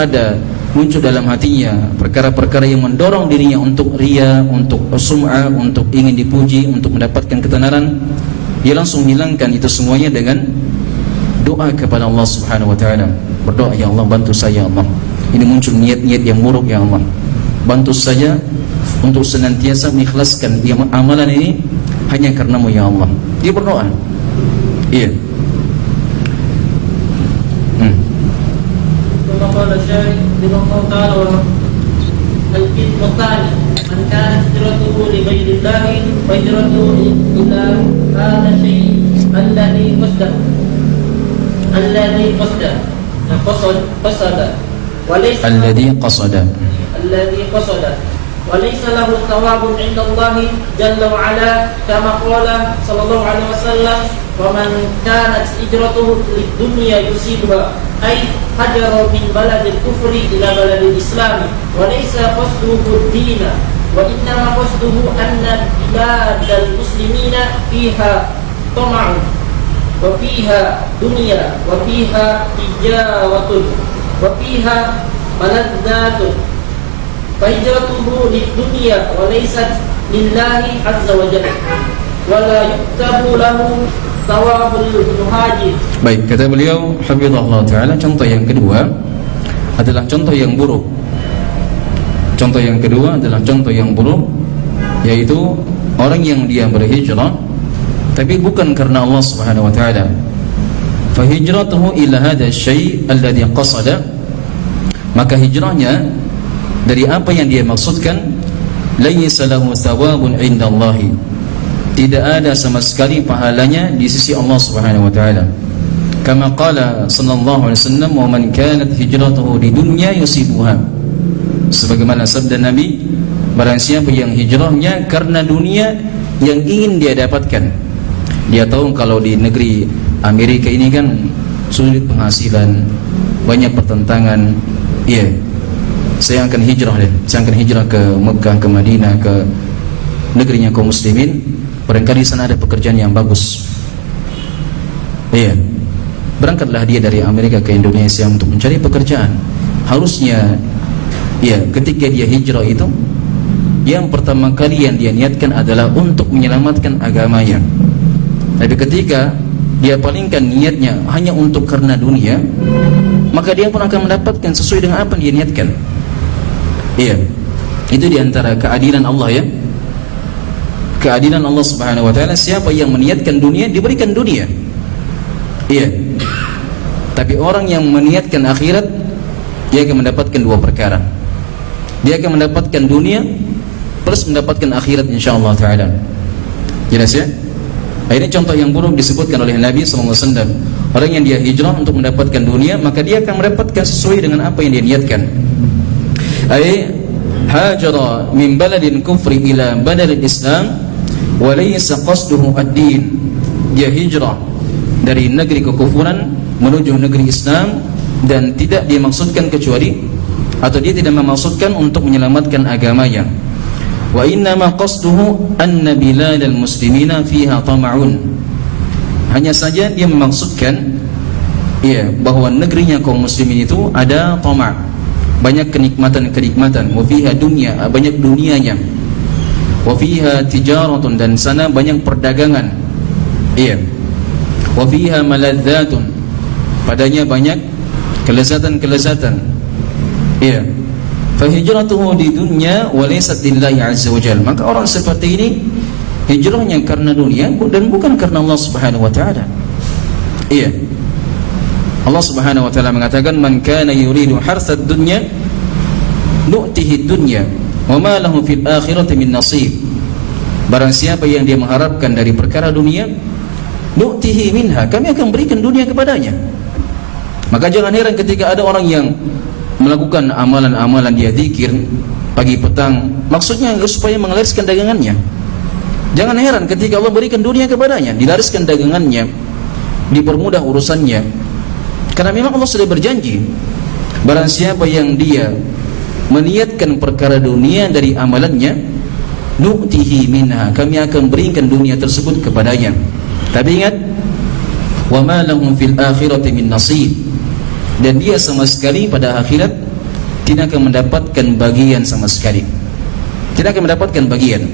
dalam hatinya perkara-perkara yang mendorong dirinya untuk riya, untuk sum'ah, untuk ingin dipuji, untuk mendapatkan ketenaran, dia langsung hilangkan itu semuanya dengan doa kepada Allah Subhanahu wa taala. Berdoa, ya Allah, bantu saya ya Allah. Ini muncul niat-niat yang buruk ya Allah. Bantu saya untuk senantiasa mengikhlaskan amalan ini hanya karenamu ya Allah. Dia berdoa. Iya. ثم قال الشاعر رضي الله تعالى القسم الثاني من كانت هجرته لغير الله فهجرته إلى هذا الشيء الذي قصد وليس الذي قصد وليس له ثواب عند الله جل وعلا كما قال صلى الله عليه وسلم ومن كانت هجرته للدنيا يصيبها أي هجر من بلد الكفر إلى بلد الإسلام وليس قصده الدين وإنما قصده أن بلاد المسلمين فيها طمع وفيها دنيا وفيها تجارة وفيها ملذات فهجرته للدنيا وليست لله عز وجل ولا يكتب له ثواب المهاجر. Baik, kata beliau hafizahullah taala, contoh yang kedua adalah contoh yang buruk. Contoh yang kedua adalah contoh yang buruk, yaitu orang yang dia berhijrah tapi bukan karena Allah Subhanahu wa taala. Fa hijratuhu ila hadha syai' alladhi qasada, maka hijrahnya dari apa yang dia maksudkan, laysa lahu thawabun indallahi, tidak ada sama sekali pahalanya di sisi Allah Subhanahu wa taala. Kama qala sallallahu alaihi wasallam, wa man kanat hijratuhu lidunya yusibuha, sebagaimana sabda Nabi, barang siapa yang hijrahnya karena dunia yang ingin dia dapatkan. Dia tahu kalau di negeri Amerika ini kan sulit penghasilan, banyak pertentangan. Iya, saya akan hijrah deh. Saya akan hijrah ke Mekah, ke Madinah, ke negerinya kaum muslimin. Barangkali sana ada pekerjaan yang bagus. Iya, berangkatlah dia dari Amerika ke Indonesia untuk mencari pekerjaan. Harusnya, ya, ketika dia hijrah itu, yang pertama kali yang dia niatkan adalah untuk menyelamatkan agamanya. Tapi ketika dia palingkan niatnya hanya untuk karena dunia, maka dia pun akan mendapatkan sesuai dengan apa yang dia niatkan. Iya, itu diantara keadilan Allah ya. Keadilan Allah Subhanahu wa taala, siapa yang meniatkan dunia diberikan dunia. Iya. Tapi orang yang meniatkan akhirat, dia akan mendapatkan dua perkara. Dia akan mendapatkan dunia plus mendapatkan akhirat insyaallah taala. Jelas ya? Ini contoh yang buruk disebutkan oleh Nabi sallallahu alaihi wasallam. Orang yang dia hijrah untuk mendapatkan dunia, maka dia akan mendapatkan sesuai dengan apa yang dia niatkan. Ai hajara min baladin kufri ila baladil Islam wa laysa qasduhu ad-din. Dia hijrah dari negeri kekufuran menuju negeri Islam dan tidak dimaksudkan kecuali, atau dia tidak memaksudkan untuk menyelamatkan agamanya. Wa innama qasduhu anna biladal muslimina fiha tama'un. Hanya saja dia memaksudkan, ya, bahwa negerinya kaum muslimin itu ada tama', banyak kenikmatan-kenikmatan, wa fiha dunya, banyak dunianya, wa fiha tijaratun, dan sana banyak perdagangan, iya, wa fiha maladzatun, padanya banyak kelezatan-kelezatan, iya. Fahijratuhu di dunya wa laysat lillahi azza wajalla. Maka orang seperti ini hijrahnya karena dunia dan bukan karena Allah Subhanahu wa taala. Iya. Allah Subhanahu wa taala mengatakan man kana yuridu harsad dunya nu'tihi dunya wa ma lahu fil akhirati min nasib. Barang siapa yang dia mengharapkan dari perkara dunia, nu'tihi minha, kami akan berikan dunia kepadanya. Maka jangan heran ketika ada orang yang melakukan amalan-amalan dia zikir pagi petang, maksudnya supaya mengelariskan dagangannya. Jangan heran ketika Allah berikan dunia kepadanya, dilariskan dagangannya, dipermudah urusannya. Karena memang Allah sudah berjanji, barang siapa yang dia meniatkan perkara dunia dari amalannya, nu'tihi minha, kami akan berikan dunia tersebut kepadanya. Tapi ingat, wa ma lahum fil akhirati min nasib, dan dia sama sekali pada akhirat tidak akan mendapatkan bagian sama sekali. Tidak akan mendapatkan bagian.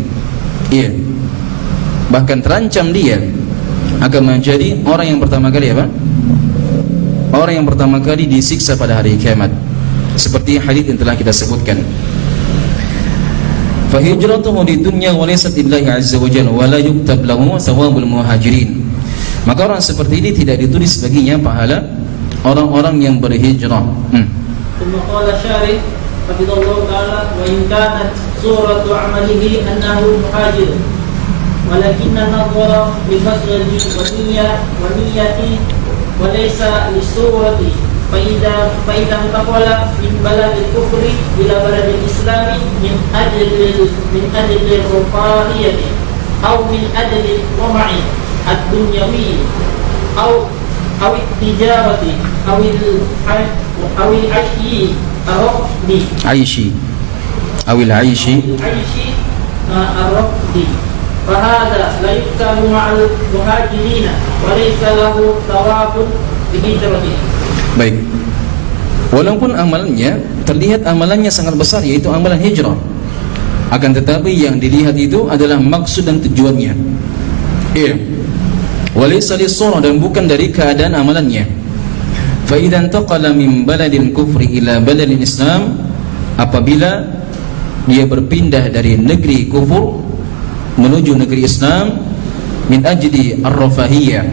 Iya. Bahkan terancam dia akan menjadi orang yang pertama kali apa? Orang yang pertama kali disiksa pada hari kiamat. Seperti hadis yang telah kita sebutkan. Fa hijratuhu di dunya wa laysat lillahi azza wa jalla wa la yuktab lahu thawabul muhajirin. Maka orang seperti ini tidak ditulis baginya pahala orang-orang yang berhijrah. Thumma qala syarih hafizallahu ta'ala wa in kanat suratu amalihi annahu muhajir walakinna nadhara li fasli wa niyyati wa laysa li surati fa idza taqala min baladil kufri ila baladil islami min ajli rufahiyati aw min ajli qama'i ad-dunyawi aw tijarati aw al-aishi ar-raqdi Aishi awil aishi ar-raqdi fahada la yuktabu ma'al muhajirina wa laysa lahu thawabun bi hijrati. Baik. Walaupun amalannya terlihat amalannya sangat besar, yaitu amalan hijrah, akan tetapi yang dilihat itu adalah maksud dan tujuannya. Iya. Walaysa lis-surah, dan bukan dari keadaan amalannya. Fa idzan taqala min baladil kufri ila baladil Islam, apabila dia berpindah dari negeri kufur menuju negeri Islam, min ajli ar-rafahiyah,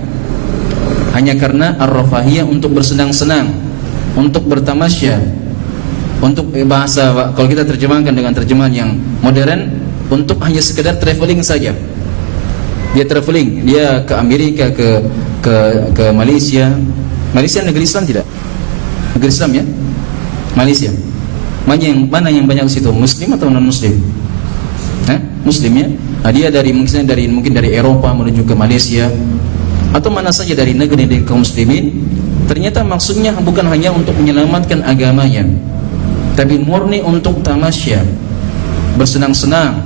hanya karena ar-rafahiyah, untuk bersenang-senang, untuk bertamasya, untuk bahasa kalau kita terjemahkan dengan terjemahan yang modern, untuk hanya sekedar traveling saja. Dia traveling, dia ke Amerika, ke Malaysia. Malaysia negeri Islam tidak? Negeri Islam ya? Malaysia. Mana yang banyak situ? Muslim atau non Muslim? Muslim ya? Nah, dia mungkin dari Eropa menuju ke Malaysia, atau mana saja dari negeri kaum muslimin. Ternyata maksudnya bukan hanya untuk menyelamatkan agamanya, tapi murni untuk tamasya, bersenang-senang,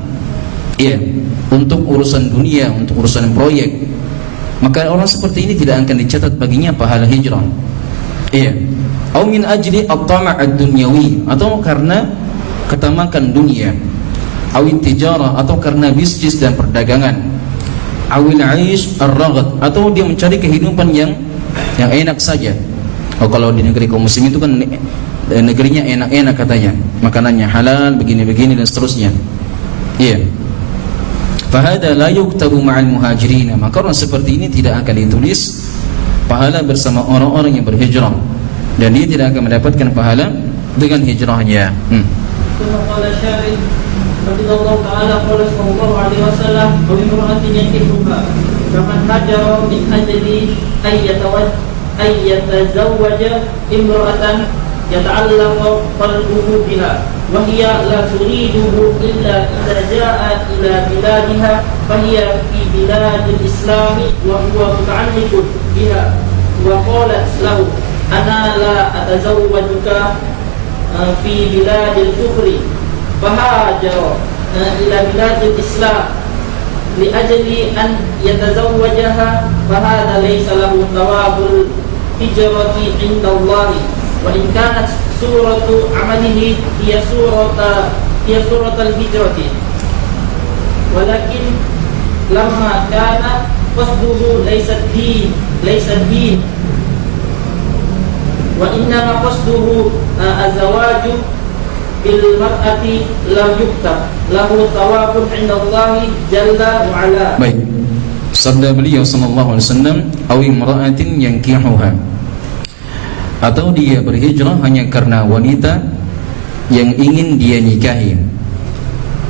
iya, untuk urusan dunia, untuk urusan proyek. Maka orang seperti ini tidak akan dicatat baginya pahala hijrah. Iya. Au min ajli at-tama' ad-dunyawi, atau karena ketamakan dunia. Awit tijarah, atau karena bisnis dan perdagangan. Awil aish ar-raghad, atau dia mencari kehidupan yang enak saja. Oh, kalau di negeri kaum muslim itu kan negerinya enak-enak katanya, makanannya halal, begini-begini dan seterusnya. Iya. Fahada la yuktabu ma'al muhajirin, maka orang seperti ini tidak akan ditulis pahala bersama orang-orang yang berhijrah, dan dia tidak akan mendapatkan pahala dengan hijrahnya. Qala syarih radhiyallahu ta'ala qala sallallahu alaihi wasallam wa imra'atin yankihuha faman hajara min ajli ay yatazawwaja imra'atan yata'allaqu qalbuhu biha wa hiya la turiduhu illa idza ja'a ila biladiha fa hiya fi biladil islami wa huwa muta'alliqun biha wa qalat lahu ana la atazawwajuka fi biladil kufri fahajara ila biladil islam li ajli an yatazawwajaha fahada laysa lahu thawabul hijrati inda Allah wa in kanat suratu amalihi hiya suratal hijrati walakin lamma kana qasduhu laysa din wa innama qasduhu azwaju bil mar'ati lam yuktab lahu thawabun 'inda Allah jalla wa 'ala. Baik. Sabda beliau sallallahu alaihi wasallam, "Aw imra'atin yankihuha." Atau dia berhijrah hanya karena wanita yang ingin dia nikahi.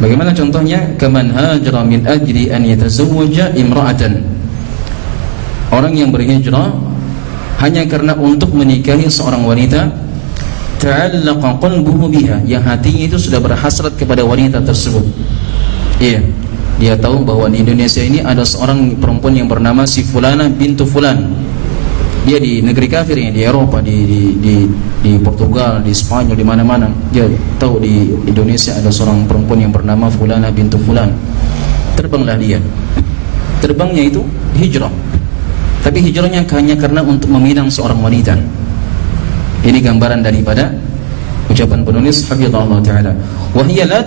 Bagaimana contohnya? Kaman hajra min ajli an yatazawwaja imra'atan. Orang yang berhijrah hanya karena untuk menikahi seorang wanita, ta'allaqa qalbuhu biha, yang hatinya itu sudah berhasrat kepada wanita tersebut. Iya, dia tahu bahwa di Indonesia ini ada seorang perempuan yang bernama si Fulana bintu Fulan. Dia di negeri kafir ini, di Eropa, di Portugal, di Spanyol, di mana-mana. Dia tahu di Indonesia ada seorang perempuan yang bernama Fulana bintu Fulan. Terbanglah dia. Terbangnya itu hijrah. Tapi hijrahnya hanya karena untuk meminang seorang wanita. Ini gambaran daripada ucapan penulis hafizahullah taala. Wa hiya la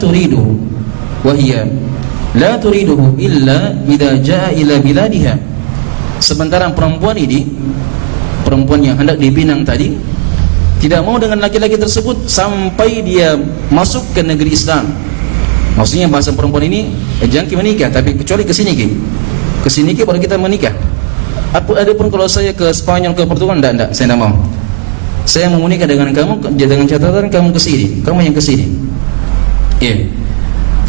turiduhu illa idza jaa ila biladiha. Sementara perempuan ini, perempuan yang hendak dipinang tadi, tidak mau dengan laki-laki tersebut sampai dia masuk ke negeri Islam. Maksudnya bahasa perempuan ini, jangan kita menikah, tapi kecuali ke sini baru kita menikah. Adapun kalau saya ke Spanyol, ke Portugal, enggak, saya tidak mau. Saya mau menikah dengan kamu dengan catatan kamu ke sini, kamu yang ke sini. Ya.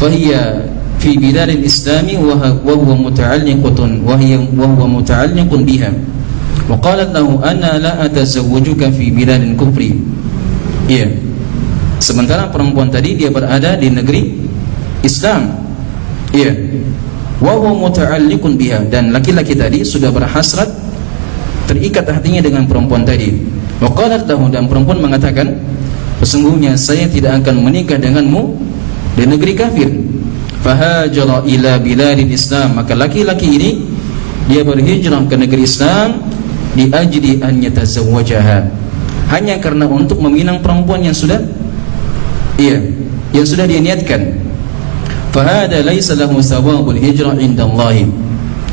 Fahiya fi biladil islami wa huwa muta'alliqun wa huwa muta'alliqun biha. Wa qalat lahu ana la atazawwajuka fi biladil kufri. Ya. Sementara perempuan tadi dia berada di negeri Islam. Ya. Wa huwa muta'alliqun biha, dan laki-laki tadi sudah berhasrat, terikat hatinya dengan perempuan tadi. Wa qalat lahu, dan perempuan mengatakan, sesungguhnya saya tidak akan menikah denganmu di negeri kafir. Fahajara ila biladil Islam, maka laki-laki ini dia berhijrah ke negeri Islam di ajli an yatazawwajaha, hanya karena untuk meminang perempuan yang sudah dia niatkan. Fahada laisa lahu thawabul hijrah indallahi,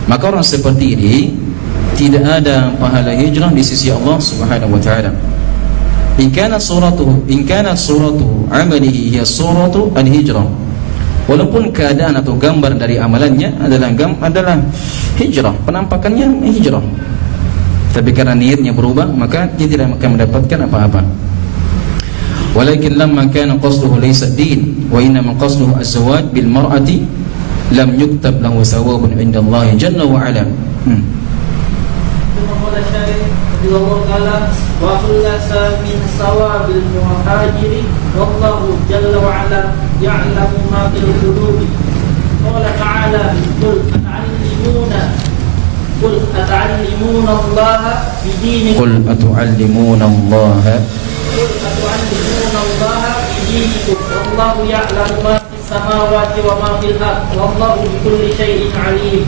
maka orang seperti ini tidak ada pahala hijrah di sisi Allah Subhanahu wa taala. In kana suratu amalihi hiya suratu al-hijrah, walaupun keadaan atau gambar dari amalannya adalah hijrah, penampakannya hijrah, tapi karena niatnya berubah, maka dia tidak akan mendapatkan apa-apa. Walakin lamma kana qasduhu laysa ad-din wa innama qasduhu az-zawaj bil mar'ati lam yuktab lahu thawabun 'inda Allah jalla wa 'ala. Qala syarih radhiyallahu ta'ala wa khulasa min sawabil muhajiri wallahu jalla wa 'ala ya'lamu ma fil qulubi. Qala ta'ala qul ata'allimuna Allah bidinikum Qul atu'allimuna Allah bidinikum wallahu ya'lamu ma fis samawati wa ma fil ardh wallahu bikulli syai'in 'alim.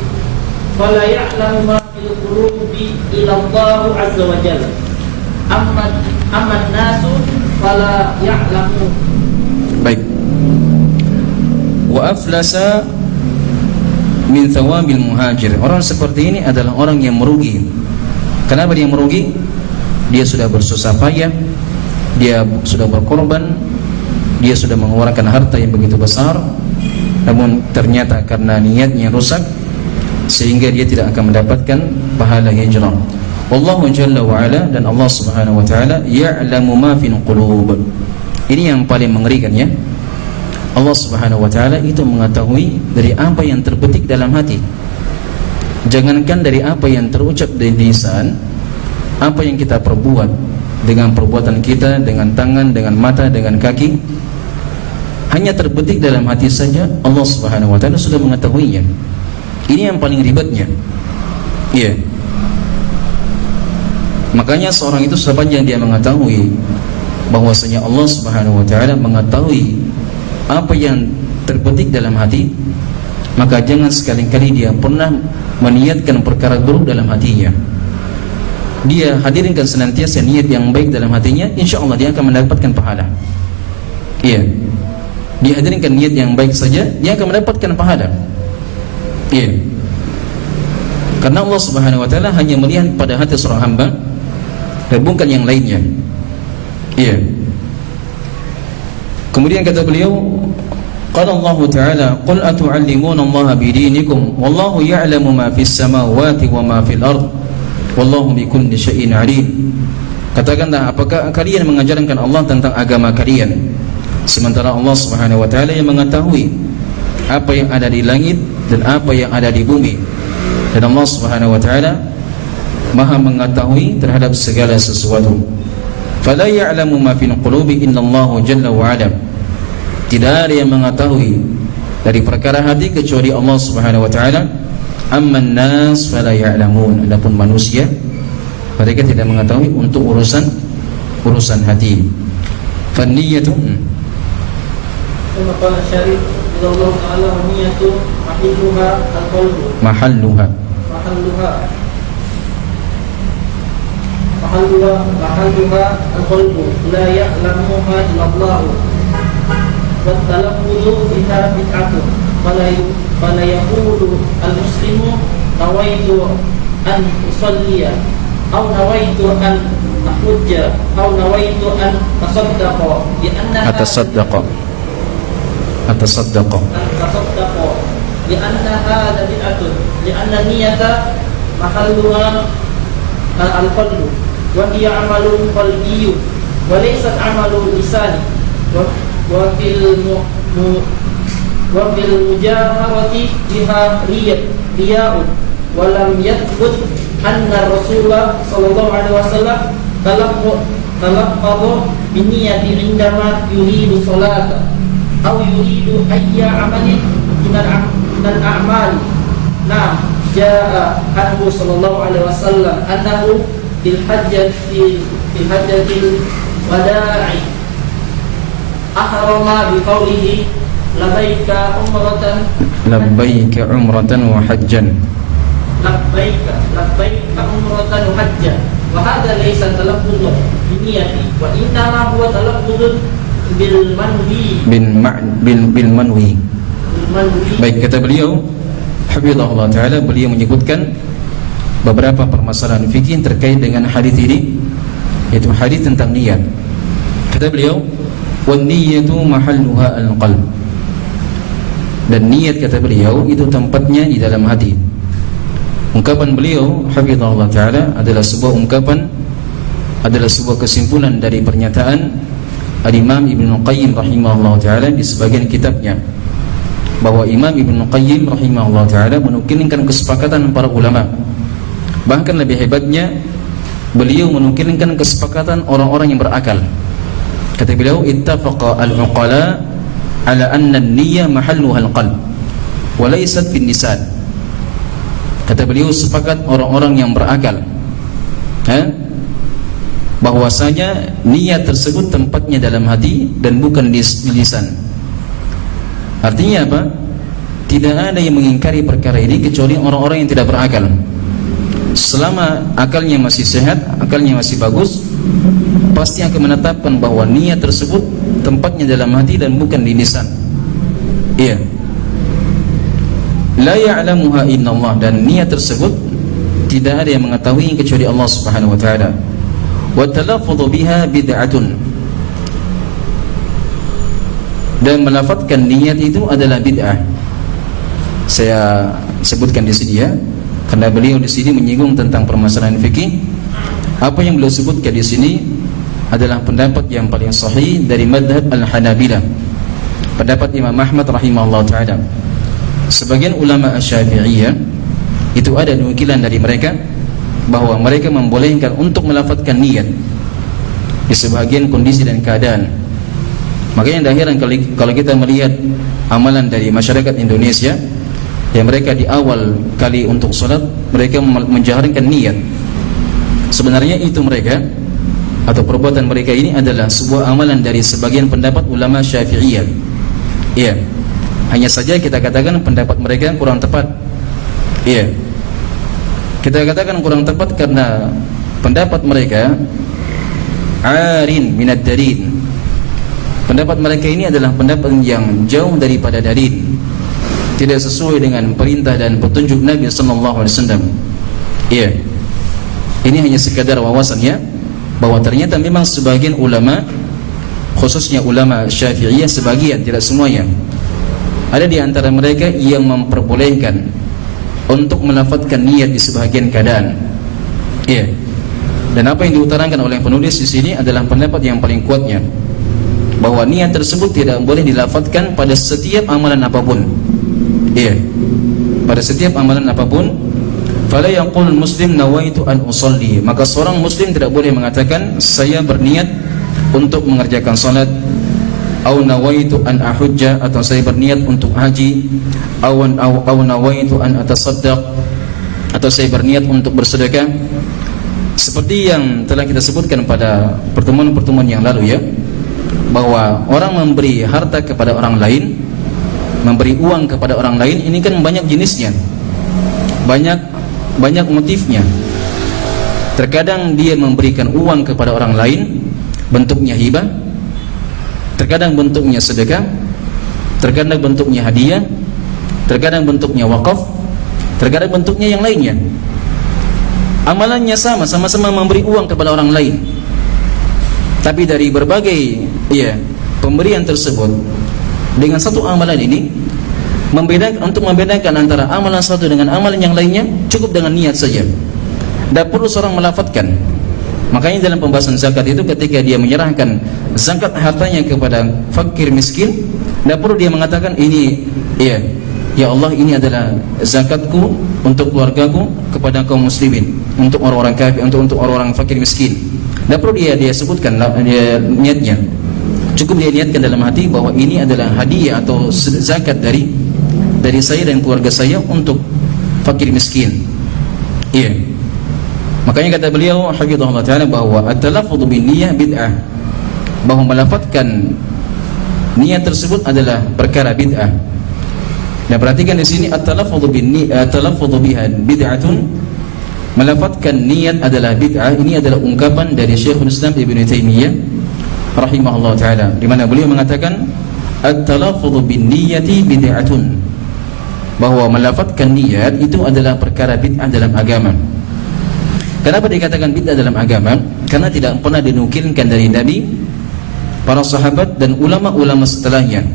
Fala ya'lamu ma fil qulubi illa Allah 'azza wa jalla. Amma an-nasu fala ya'lamu. Baik. Wa aflasa min thawabil muhajir. Orang seperti ini adalah orang yang merugi. Kenapa dia merugi? Dia sudah bersusah payah, dia sudah berkorban, dia sudah mengeluarkan harta yang begitu besar, namun ternyata karena niatnya rusak, sehingga dia tidak akan mendapatkan pahala hijrah. Wallahu jalla wa ala, dan Allah Subhanahu wa taala ya'lamu ma fil qulub. Ini yang paling mengerikan ya. Allah Subhanahu wa taala itu mengetahui dari apa yang terbetik dalam hati. Jangankan dari apa yang terucap dari lisan, apa yang kita perbuat dengan perbuatan kita, dengan tangan, dengan mata, dengan kaki, hanya terbetik dalam hati saja, Allah Subhanahu wa taala sudah mengetahuinya. Ini yang paling ribetnya. Iya. Makanya seorang itu sepanjang dia mengetahui bahwasanya Allah Subhanahu wa taala mengetahui apa yang terbetik dalam hati, maka jangan sekali-kali dia pernah meniatkan perkara buruk dalam hatinya. Dia hadirkan senantiasa niat yang baik dalam hatinya, insya Allah dia akan mendapatkan pahala. Iya. Dia hadirkan niat yang baik saja, dia akan mendapatkan pahala. Iya. Karena Allah Subhanahu wa taala hanya melihat pada hati seorang hamba dan bukan yang lainnya. Iya. Kemudian kata beliau, qala Allah Ta'ala, qul atu'allimuna Allah bidinikum wallahu ya'lamu ma fis samawati wa ma fil ard wallahu bikulli syai'in alim. Katakanlah, apakah kalian mengajarkan Allah tentang agama kalian, sementara Allah Subhanahu wa taala yang mengetahui apa yang ada di langit dan apa yang ada di bumi. Dan Allah Subhanahu wa taala Maha mengetahui terhadap segala sesuatu. Fala ya'lamu ma fil qulubi illallah jalla wa ala. Tidak ada yang mengetahui dari perkara hati kecuali Allah Subhanahu wa taala. Amman nas fala ya'lamun. Adapun manusia, mereka tidak mengetahui untuk urusan hati. Fanniyatu Kama qala syarif Allah Ta'ala, niyatu mahalluha al-qalbu. mahalluha al-qalbu la ya'lamuha illa Allah. Wa talaffuzu biha bid'atun. Fala yaqulu al-muslimu nawaitu an usalliya aw nawaitu an ahujja aw nawaitu an tasaddaqa atasaddaqa li'annaha bid'atun li'anna niyata mahalluha al-qalbu wa hiya amalun qalbiyyun wa laysat amalu lisani wa fil mujaharati biha riya'un wa lam yathbut anna Rasulullah sallallahu alaihi wasallam talaqqadha bin niyati indama yuridu salata aw yuridu ayya amalin minal a'mali. Nah, jaa anhu sallallahu alaihi wasallam annahu bil hajjatil wada'i ahrama bi qawlihi labbaika umratan wa hajjan. labbaika umratan wa hajjan wa hadha laysa talaffuzun bi niyati wa innama huwa talaffuzun bil manwi. Baik, kata beliau hafizahullah taala, beliau menyebutkan beberapa permasalahan fikih terkait dengan hadis ini, yaitu hadis tentang niat. Kata beliau, wan niyyatu mahalluha al-qalb. Dan niat, kata beliau, itu tempatnya di dalam hati. Ungkapan beliau hafizahullah taala adalah sebuah kesimpulan dari pernyataan Al-Imam Ibnu Qayyim rahimahullah ta'ala di sebagian kitabnya, bahwa Imam Ibnu Qayyim rahimahullah ta'ala menukilkan kesepakatan para ulama. Bahkan lebih hebatnya, beliau menukilkan kesepakatan orang-orang yang berakal. Kata beliau, ittafaqa al-uqala ala anna an-niyyah mahalluha al-qalb wa laysat fi an-nisan. Kata beliau, sepakat orang-orang yang berakal bahwasanya niat tersebut tempatnya dalam hati dan bukan di lisan. Artinya apa? Tidak ada yang mengingkari perkara ini kecuali orang-orang yang tidak berakal. Selama akalnya masih sehat, akalnya masih bagus, pasti akan menetapkan bahwa niat tersebut tempatnya dalam hati dan bukan di lisan. Iya. La ya'lamuha illallah, dan niat tersebut tidak ada yang mengetahui kecuali Allah Subhanahu wa taala. Wa talaffudhu biha bid'atun, dan melafadzkan niat itu adalah bid'ah. Saya sebutkan di sini ya, karena beliau di sini menyinggung tentang permasalahan fikih. Apa yang beliau sebutkan di sini adalah pendapat yang paling sahih dari madhab al-Hanabilah, pendapat Imam Ahmad rahimahullah ta'ala. Sebagian ulama Asy-Syafi'iyah itu ada nukilan dari mereka bahwa mereka membolehkan untuk melafadzkan niat di sebagian kondisi dan keadaan. Makanya tidak heran kalau kita melihat amalan dari masyarakat Indonesia, yang mereka di awal kali untuk sholat mereka menjaharkan niat. Sebenarnya itu mereka atau perbuatan mereka ini adalah sebuah amalan dari sebagian pendapat ulama Syafi'iyah. Iya, hanya saja kita katakan pendapat mereka kurang tepat. Iya, kita katakan kurang tepat karena pendapat mereka arin minad dalil. Pendapat mereka ini adalah pendapat yang jauh daripada dalil, tidak sesuai dengan perintah dan petunjuk Nabi sallallahu alaihi wasallam. Iya, ini hanya sekadar wawasan ya, bahwa ternyata memang sebagian ulama khususnya ulama Syafi'iyah sebagian, tidak semuanya, ada di antara mereka yang memperbolehkan untuk melafadzkan niat di sebahagian keadaan. Iya. Dan apa yang diutarakan oleh penulis di sini adalah pendapat yang paling kuatnya, bahwa niat tersebut tidak boleh dilafadzkan pada setiap amalan apapun. Iya. Pada setiap amalan apapun. Fala yaqul muslim nawaitu an usalli, maka seorang muslim tidak boleh mengatakan saya berniat untuk mengerjakan salat, au nawaitu an ahujja, atau saya berniat untuk haji, au nawaitu an atasaddaq, atau saya berniat untuk bersedekah. Seperti yang telah kita sebutkan pada pertemuan-pertemuan yang lalu ya, bahwa orang memberi harta kepada orang lain, memberi uang kepada orang lain, ini kan banyak jenisnya, banyak motifnya. Terkadang dia memberikan uang kepada orang lain, bentuknya hibah, terkadang bentuknya sedekah, terkadang bentuknya hadiah, terkadang bentuknya wakaf, terkadang bentuknya yang lainnya. Amalannya sama-sama memberi uang kepada orang lain, tapi dari berbagai pemberian tersebut, dengan satu amalan ini untuk membedakan antara amalan satu dengan amalan yang lainnya, cukup dengan niat saja, tidak perlu seorang melafadzkan. Makanya dalam pembahasan zakat itu, ketika dia menyerahkan zakat hartanya kepada fakir miskin, tidak perlu dia mengatakan ini ya Allah, ini adalah zakatku untuk keluargaku kepada kaum muslimin, untuk orang-orang kafir, untuk orang-orang fakir miskin. Tidak perlu dia sebutkan dia niatnya. Cukup dia niatkan dalam hati bahwa ini adalah hadiah atau zakat dari saya dan keluarga saya untuk fakir miskin. Iya. Makanya kata beliau hafizahullah taala bahwa at-talaffuz bin niyyah bid'ah, bahwa melafadzkan niat tersebut adalah perkara bid'ah. Dan perhatikan di sini at-talaffuz biha bid'atun, melafadzkan niat adalah bid'ah. Ini adalah ungkapan dari Syekhul Islam Ibnu Taimiyah rahimahullah taala, di mana beliau mengatakan at-talaffuz bin niyyati bid'atun, bahwa melafadzkan niat itu adalah perkara bid'ah dalam agama. Kenapa dikatakan bid'ah dalam agama? Karena tidak pernah dinukilkan dari Nabi, para sahabat dan ulama-ulama setelahnya.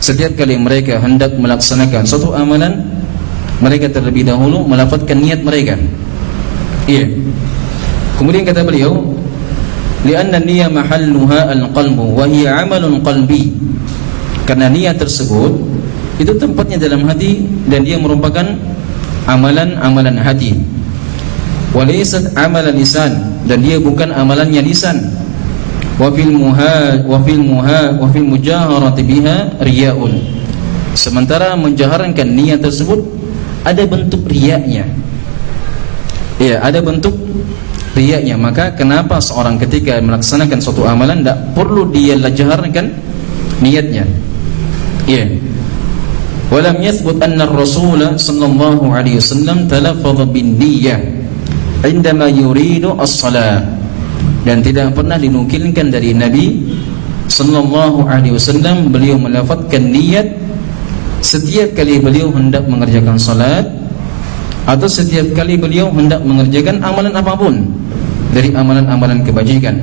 Setiap kali mereka hendak melaksanakan suatu amalan, mereka terlebih dahulu melafadzkan niat mereka. Iya. Kemudian kata beliau, li'anna niyyah mahalluha al-qalbu wa hiya 'amalun qalbi. Karena niat tersebut itu tempatnya dalam hati, dan dia merupakan amalan-amalan hati. Wa laysat 'amalan lisan, dan dia bukan amalannya lisan. Wa fil mujaharati biha riya'un. Sementara menjaharkan niat tersebut ada bentuk riya'nya. Ya, ada bentuk riya'nya. Maka kenapa seorang ketika melaksanakan suatu amalan tidak perlu dia jaharkan niatnya? Ya. Walam yathbut anna ar-rasul sallallahu alaihi wasallam talaffadha bin niyyah indama yuridu as-salat. Dan tidak pernah dinukilkan dari Nabi sallallahu alaihi wasallam beliau melafadzkan niat setiap kali beliau hendak mengerjakan salat, atau setiap kali beliau hendak mengerjakan amalan apapun dari amalan-amalan kebajikan.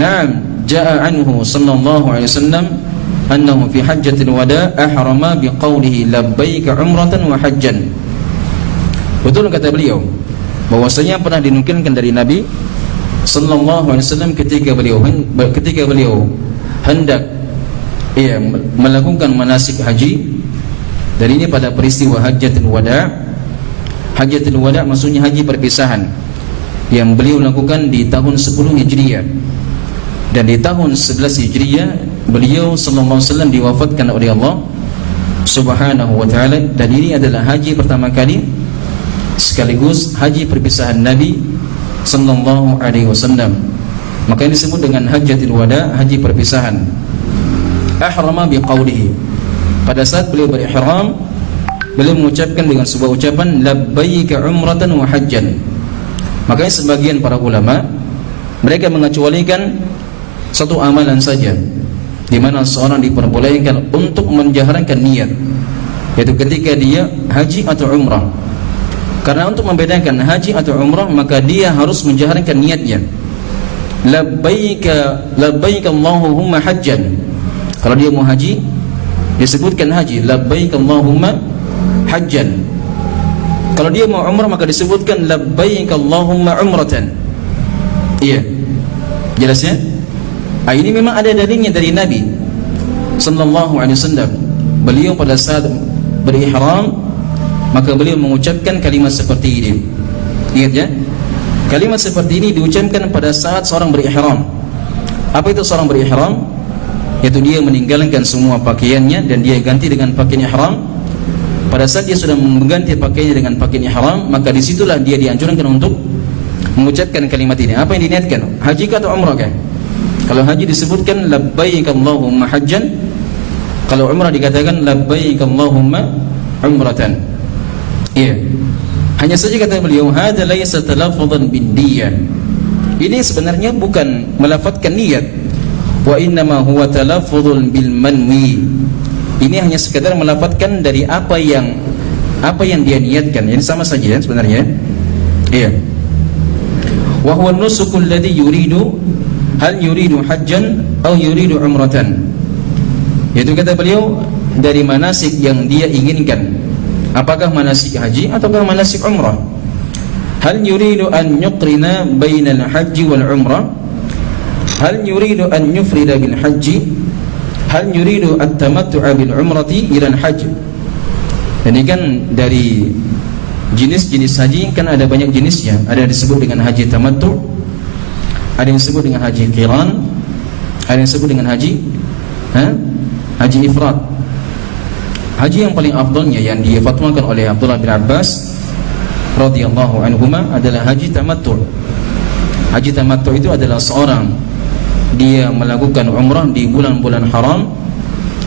Naam, jaa anhu sallallahu alaihi wasallam annahu fi hajjatil wada ahrama biqaulihi labbaika umratan wa hajjan. Betul kata beliau bahwasanya pernah dinukilkan dari Nabi sallallahu alaihi wasallam ketika beliau hendak melakukan manasik haji, dan ini pada peristiwa hajjatul wada. Hajjatul wada maksudnya haji perpisahan yang beliau lakukan di tahun 10 Hijriah, dan di tahun 11 Hijriah beliau sallallahu alaihi wasallam diwafatkan oleh Allah Subhanahu wa taala. Dan ini adalah haji pertama kali sekaligus haji perpisahan Nabi sallallahu alaihi wasallam. Maka ini disebut dengan hajjatul wada, haji perpisahan. Ahrama biqaulihi, pada saat beliau berihram, beliau mengucapkan dengan sebuah ucapan labbaika umratan wa hajjan. Makanya sebagian para ulama mereka mengecualikan satu amalan saja, di mana seorang diperbolehkan untuk menjaharkan niat, yaitu ketika dia haji atau umrah. Karena untuk membedakan haji atau umrah, maka dia harus menjaharkan niatnya. labbaik Allahumma hajjan. Kalau dia mau haji, disebutkan haji, labbaik Allahumma hajjan. Kalau dia mau umrah maka disebutkan labbaik Allahumma umratan. Iya. Jelas ya? Ini memang ada dalilnya dari Nabi sallallahu alaihi wasallam. Beliau pada saat berihram maka beliau mengucapkan kalimat seperti ini. Ingat ya? Kalimat seperti ini diucapkan pada saat seorang berihram. Apa itu seorang berihram? Yaitu dia meninggalkan semua pakaiannya dan dia ganti dengan pakaian ihram. Pada saat dia sudah mengganti pakaiannya dengan pakaian ihram, maka disitulah dia dianjurkan untuk mengucapkan kalimat ini. Apa yang diniatkan? Haji atau umrah kan? Kalau haji disebutkan labbaik Allahumma hajjan. Kalau umrah dikatakan labbaik Allahumma umratan. Iya. Hanya saja kata beliau, hadza laysa talaffuzan bin niyyah. Ini sebenarnya bukan melafadzkan niat. Wa innama huwa talaffuzun bil manwi. Ini hanya sekadar melafadzkan dari apa yang dia niatkan. Ini sama saja ya sebenarnya. Iya. Wa huwa an-nusukul ladzi yuridu hal yuridu hajjan aw yuridu umratan. Itu kata beliau dari manasik yang dia inginkan. Apakah manasik haji ataukah manasik umrah? Hal yuridu an yuqrina bainal haji wal umrah? Hal yuridu an yufrida bil haji? Hal yuridu at-tamattu'a bil umrati ila al-hajj? Ini kan dari jenis-jenis haji kan ada banyak jenisnya. Ada yang disebut dengan haji tamattu', ada yang disebut dengan haji qiran, ada yang disebut dengan haji ifrad. Haji yang paling afdalnya yang difatwakan oleh Abdullah bin Abbas radhiyallahu anhuma adalah haji tamattu'. Haji tamattu' itu adalah seorang dia melakukan umrah di bulan-bulan haram,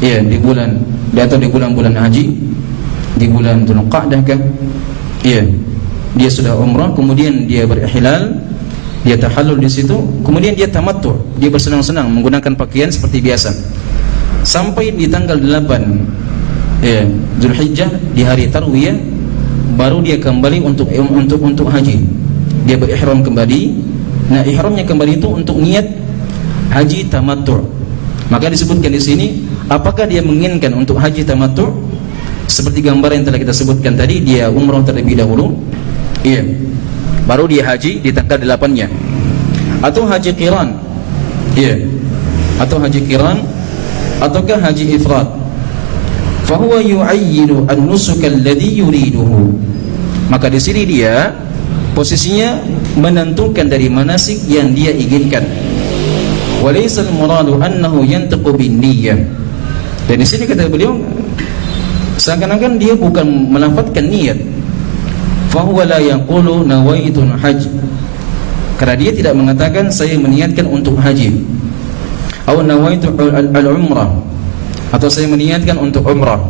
ya, di bulan-bulan haji, di bulan Dzulqa'dah kan. Ya. Dia sudah umrah, kemudian dia berihlal, dia tahallul di situ, kemudian dia tamattu', dia bersenang-senang menggunakan pakaian seperti biasa. Sampai di tanggal 8 Zulhijjah di hari Tarwiyah baru dia kembali untuk haji. Dia berihram kembali. Nah, ihramnya kembali itu untuk niat haji tamattu'. Maka disebutkan di sini, apakah dia menginginkan untuk haji tamattu'? Seperti gambar yang telah kita sebutkan tadi, dia umrah terlebih dahulu. Iya. Baru dia haji di tanggal 8-nya. Atau haji qiran. Iya. Atau haji qiran ataukah haji ifrad. Fahuwa yu'ayyinu an-nusuka alladhi yuriduhu. Maka di sini dia posisinya menentukan dari manasik yang dia inginkan. Walaysa al-muradu annahu yantaqu bin niyyah. Dan di sini kata beliau seakan-akan dia bukan melafadzkan niat. Fahuwa la yaqulu nawaitun hajj. Karena dia tidak mengatakan saya meniatkan untuk haji. Atau nawaitu al-umrah, atau saya meniatkan untuk umrah,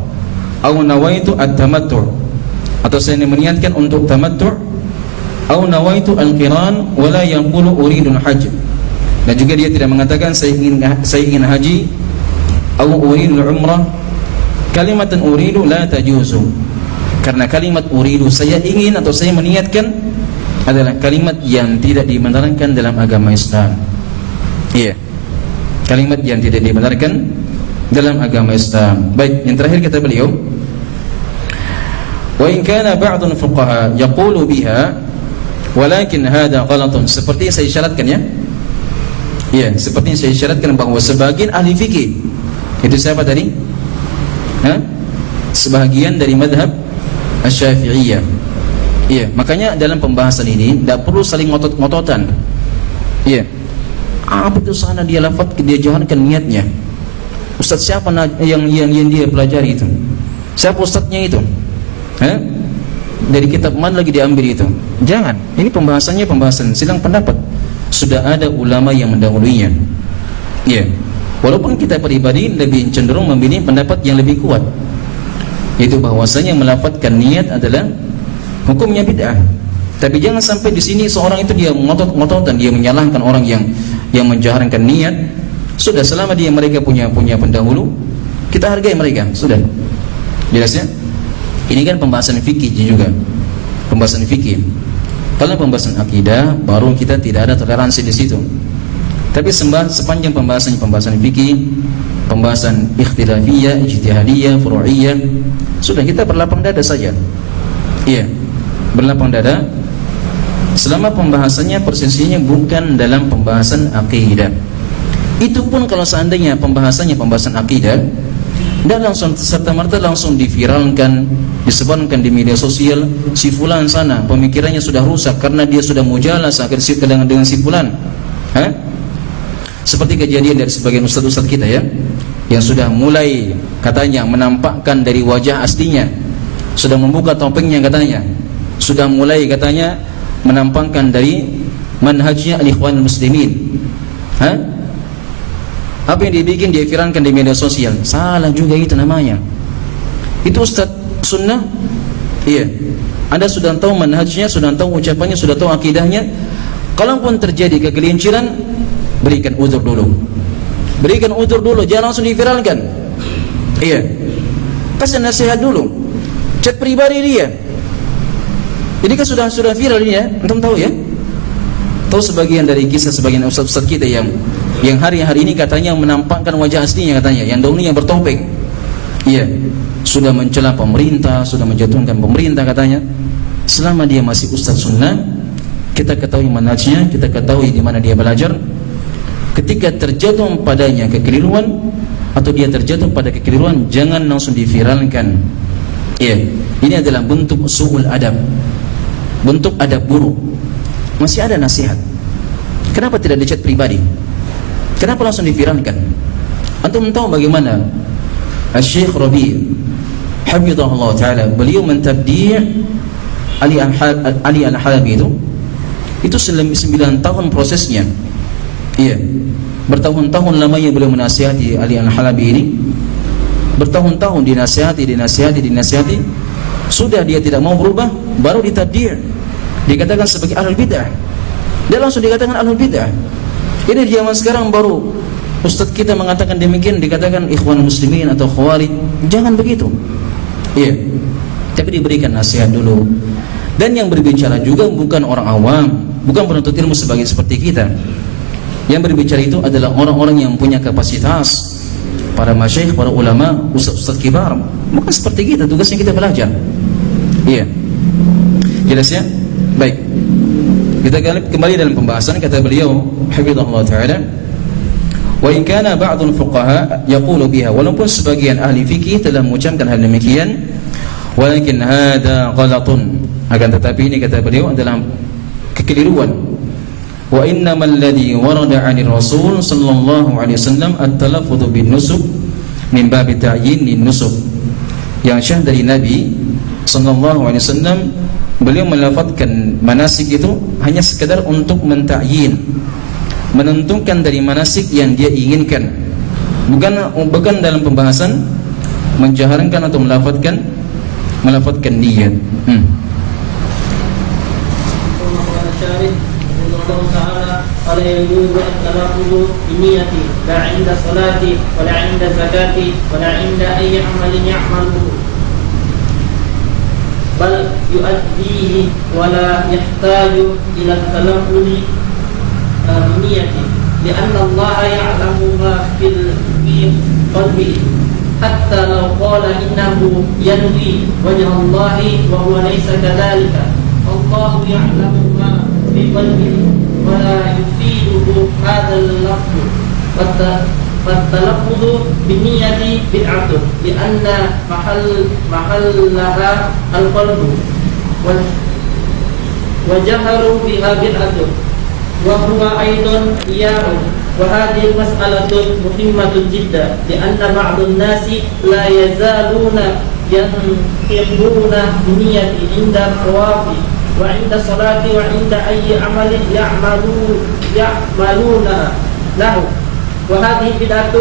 atau nawaitu at-tamattu', atau saya meniatkan untuk tamattu', atau nawaitu al-qiran wala yaqulu uridul hajj. Dan juga dia tidak mengatakan saya ingin haji atau uridul umrah. Kalimatan uridu la tajuzu. Karena kalimat uridu, saya ingin atau saya meniatkan, adalah kalimat yang tidak dibenarkan dalam agama Islam. Iya. Kalimat yang tidak dibenarkan dalam agama Islam. Baik, yang terakhir kata beliau, wa in kana ba'dun fuqaha yaqulu biha walakin hadha ghalatun. Seperti yang saya isyaratkan ya. Ya, seperti yang saya isyaratkan bahwa sebagian ahli fikih, itu siapa tadi? Sebagian dari madhab Asy-Syafi'iyah. Iya, makanya dalam pembahasan ini tidak perlu saling ngotot-ngototan. Iya. Apa itu sana dia lafaz, dia jahankan niatnya. Ustaz siapa yang dia pelajari itu? Siapa ustaznya itu? Dari kitab mana lagi diambil itu? Jangan. Ini pembahasannya pembahasan silang pendapat. Sudah ada ulama yang mendahulunya. Iya. Walaupun kita pribadi lebih cenderung memilih pendapat yang lebih kuat, yaitu bahwasanya melafadzkan niat adalah hukumnya bid'ah. Tapi jangan sampai di sini seorang itu dia ngotot-ngototan, dia menyalahkan orang yang menjaharkan niat. Sudah, selama dia mereka punya pendahulu, kita hargai mereka. Sudah. Jelas ya? Ini kan pembahasan fikih juga. Pembahasan fikih. Kalau pembahasan akidah, baru kita tidak ada toleransi di situ. Tapi sepanjang pembahasan fikih, pembahasan ikhtilafiyah, ijtihadiyah, furu'iyah, sudah kita berlapang dada saja. Iya, berlapang dada. Selama pembahasannya persisinya bukan dalam pembahasan akidah. Itu pun kalau seandainya pembahasan akidah, dan langsung serta-merta langsung diviralkan, disebarkan di media sosial, si fulan sana pemikirannya sudah rusak karena dia sudah mujalasah dengan si fulan. Seperti kejadian dari sebagian ustaz-ustaz kita ya, yang sudah mulai katanya menampakkan dari wajah aslinya, sudah membuka topengnya katanya, sudah mulai katanya menampakkan dari manhajnya al-ikhwan muslimin. Apa yang dibikin dia viralkan di media sosial, salah juga itu namanya. Itu ustaz sunnah? Iya. Anda sudah tahu manhajnya, sudah tahu ucapannya, sudah tahu akidahnya. Kalaupun terjadi kegelinciran, berikan uzur dulu. Berikan uzur dulu, jangan langsung diviralkan. Iya. Kasih nasihat dulu. Chat pribadi dia. Ini kan sudah viral ini ya, antum tahu ya? Tahu sebagian dari kisah sebagian ustaz-ustaz kita yang hari-hari ini katanya menampakkan wajah aslinya katanya, yang dahulunya bertopeng. Iya, sudah mencela pemerintah, sudah menjatuhkan pemerintah katanya. Selama dia masih ustaz sunnah, kita ketahui manhajnya, kita ketahui di mana dia belajar. Ketika terjatuh padanya kekeliruan atau dia terjatuh pada kekeliruan, jangan langsung diviralkan. Iya, ini adalah bentuk su'ul adab, bentuk adab buruk. Masih ada nasihat. Kenapa tidak di chat pribadi? Kenapa langsung diviralkan? Antum tahu bagaimana Syekh Rabi' hafizahullah taala, beliau mentabdi' Ali Al-Halabi itu 9 tahun prosesnya. Iya, bertahun-tahun lamanya beliau menasihati Ali Al-Halabi ini. Bertahun-tahun dinasihati. Sudah dia tidak mau berubah, baru ditabdi', dikatakan sebagai ahlul bid'ah. Dia langsung dikatakan ahlul bid'ah. Ini di zaman sekarang baru ustaz kita mengatakan demikian, dikatakan ikhwan muslimin atau khawarij. Jangan begitu. Iya. Tapi diberikan nasihat dulu. Dan yang berbicara juga bukan orang awam, bukan penuntut ilmu seperti kita. Yang berbicara itu adalah orang-orang yang punya kapasitas, para masyayikh, para ulama, ustaz-ustaz kibar. Bukan seperti kita, tugasnya kita belajar. Iya. Jelas ya? Baik. Kita kembali dalam pembahasan. Kata beliau hafizahullah taala, wa in kana ba'dul fuqaha yaqulu biha, walaupun sebagian ahli fikih telah mengucapkan hal demikian, walakin hada ghalatun, akan tetapi ini kata beliau adalah kekeliruan. Wa innamal ladzi warada 'anil rasul sallallahu alaihi wasallam at-talaffuz bin nusuk min bab ta'yin nusuk. Yang syah dari Nabi sallallahu alaihi wasallam, beliau melafadzkan manasik itu hanya sekadar untuk menta'yin, menentukan dari manasik yang dia inginkan, bukan dalam pembahasan menjaharkan atau melafadzkan niat. Ala yajuzu at-talaffuz bi-niyyati la 'inda salati wa la 'inda zakati wa la 'inda ayyi 'amalin ya'maluhu, bal yu'addihi wa la yahtaju ila at-talaffuz bi-niyyati li'anna Allah ya'lamu ma fi qalbihi hatta law qala innahu yanwi wajha Allah wa huwa laysa kadhalika. Allah ya'lamu ma fi qalbihi ولا يفيده هذا اللفظ فالتلفظ بالنية بدعة لأن محلها القلب وجهر بها بدعة وهو أيضا رياء. وهذه المسألة مهمة جدا لأن بعض الناس لا يزالون ينقضون النية عند الطواف وعند الصلاة وعند أي عمل يعملون له، وهذه بدعة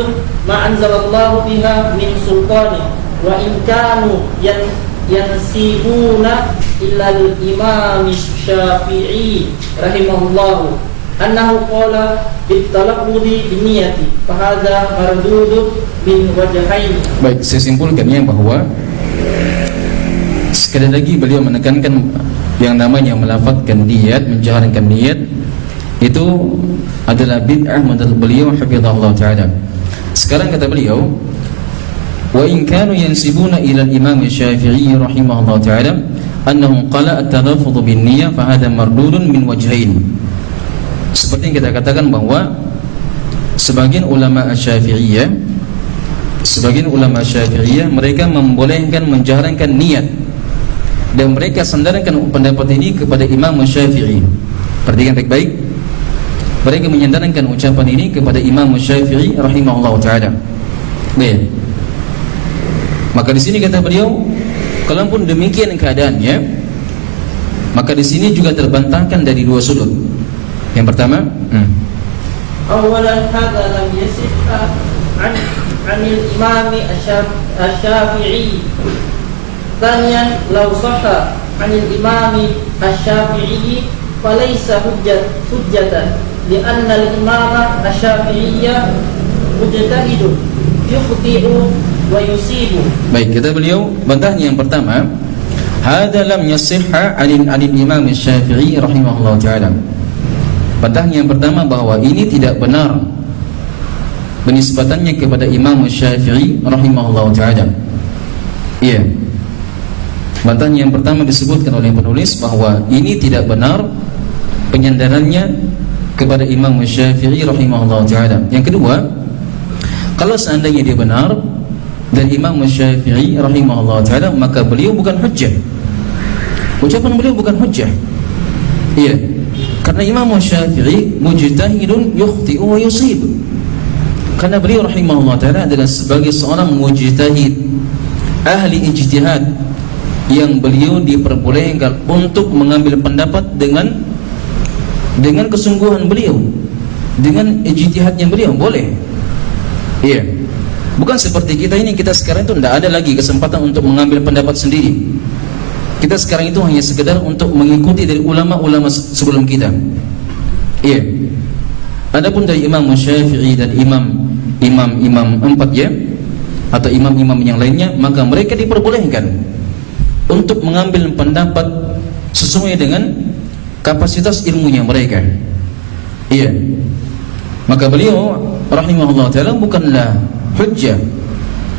ما أنزل الله بها من سلطان. وإن كانوا ينسبون إلى الإمام الشافعي رحمه الله أنه قال بالتلفظ بالنية فهذا مردود من وجهين. Baik, saya simpulkannya bahwa sekali lagi beliau menekankan yang namanya melafadzkan niat, menjaharkan niat itu adalah bid'ah menurut beliau hafizahullah taala. Sekarang kata beliau, wa in kanu yansibuna ila al-imam Syafi'i rahimahullah taala annahu qala at-talaffuz bin niyyah fa hadha mardudun min wajhain. Seperti yang kita katakan bahwa sebagian ulama Syafi'iyah mereka membolehkan menjaharkan niat, dan mereka sandarkan pendapat ini kepada Imam Syafi'i. Perhatikan baik-baik, mereka menyandarkan ucapan ini kepada Imam Syafi'i rahimahullah taala. Baik. Maka di sini kata beliau, kalaupun demikian keadaannya, maka di sini juga terbantahkan dari dua sudut. Yang pertama, awalan hadza lam yasih anil imam asy-Syafi'i. Thaniyan law sahha anil imam asy-Syafi'i falaysa hujjatan li'anna al-imam asy-Syafi'iyya mujtahidun yukhti'u wa yusibu. Baik, kata beliau, bantahnya yang pertama, hadza lam yasihha anil imam asy-Syafi'i rahimahullah taala. Bantahnya yang pertama bahwa ini tidak benar benisbatannya kepada Imam Syafi'i rahimahullah taala. Iya. Bantahnya yang pertama disebutkan oleh penulis bahwa ini tidak benar penyandarannya kepada Imam Syafi'i rahimahullah taala. Yang kedua, kalau seandainya dia benar dan Imam Syafi'i rahimahullah taala, maka beliau bukan hujjah. Ucapan beliau bukan hujjah. Iya. Karena Imam Syafi'i mujtahidun yukhti'u wa yusib. Karena beliau rahimahullah ta'ala adalah sebagai seorang mujtahid, ahli ijtihad, yang beliau diperbolehkan untuk mengambil pendapat dengan kesungguhan beliau, dengan ijtihadnya beliau, boleh. Iya. Bukan seperti kita ini, kita sekarang itu tidak ada lagi kesempatan untuk mengambil pendapat sendiri. Kita sekarang itu hanya sekedar untuk mengikuti dari ulama-ulama sebelum kita. Iya. Adapun dari Imam Syafi'i dan imam empat ya, atau imam-imam yang lainnya, maka mereka diperbolehkan untuk mengambil pendapat sesuai dengan kapasitas ilmunya mereka. Iya. Maka beliau rahimahullah taala bukanlah hujjah,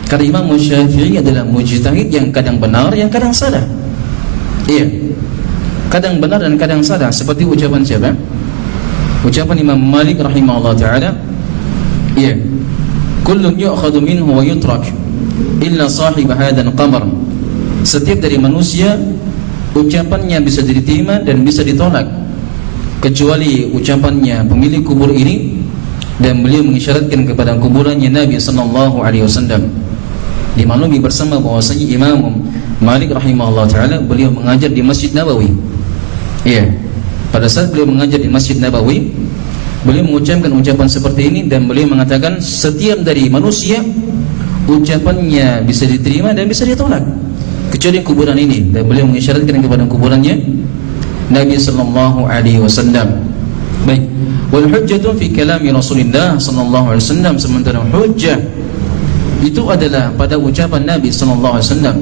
karena Imam Syafi'i adalah mujtahid yang kadang benar, yang kadang salah. Iya, kadang benar dan kadang salah. Seperti ucapan siapa? Ucapan Imam Malik rahimahullah ta'ala. Iya, kullun yu'khadu minhu wa yutrak illa sahib hadan qamar. Setiap dari manusia ucapannya bisa diterima dan bisa ditolak, kecuali ucapannya pemilik kubur ini. Dan beliau mengisyaratkan kepada kuburannya Nabi sallallahu alaihi wasallam. Dimaklumi bersama bahwasanya Imam Malik rahimahullah taala beliau mengajar di Masjid Nabawi. Iya. Pada saat beliau mengajar di Masjid Nabawi, beliau mengucapkan ucapan seperti ini, dan beliau mengatakan setiap dari manusia ucapannya bisa diterima dan bisa ditolak, kecuali kuburan ini. Dan beliau mengisyaratkan kepada kuburannya Nabi sallallahu alaihi wasallam. Baik. Wal hujjatu fi kalami Rasulillah sallallahu alaihi wasallam, sementara hujjah itu adalah pada ucapan Nabi sallallahu alaihi wasallam,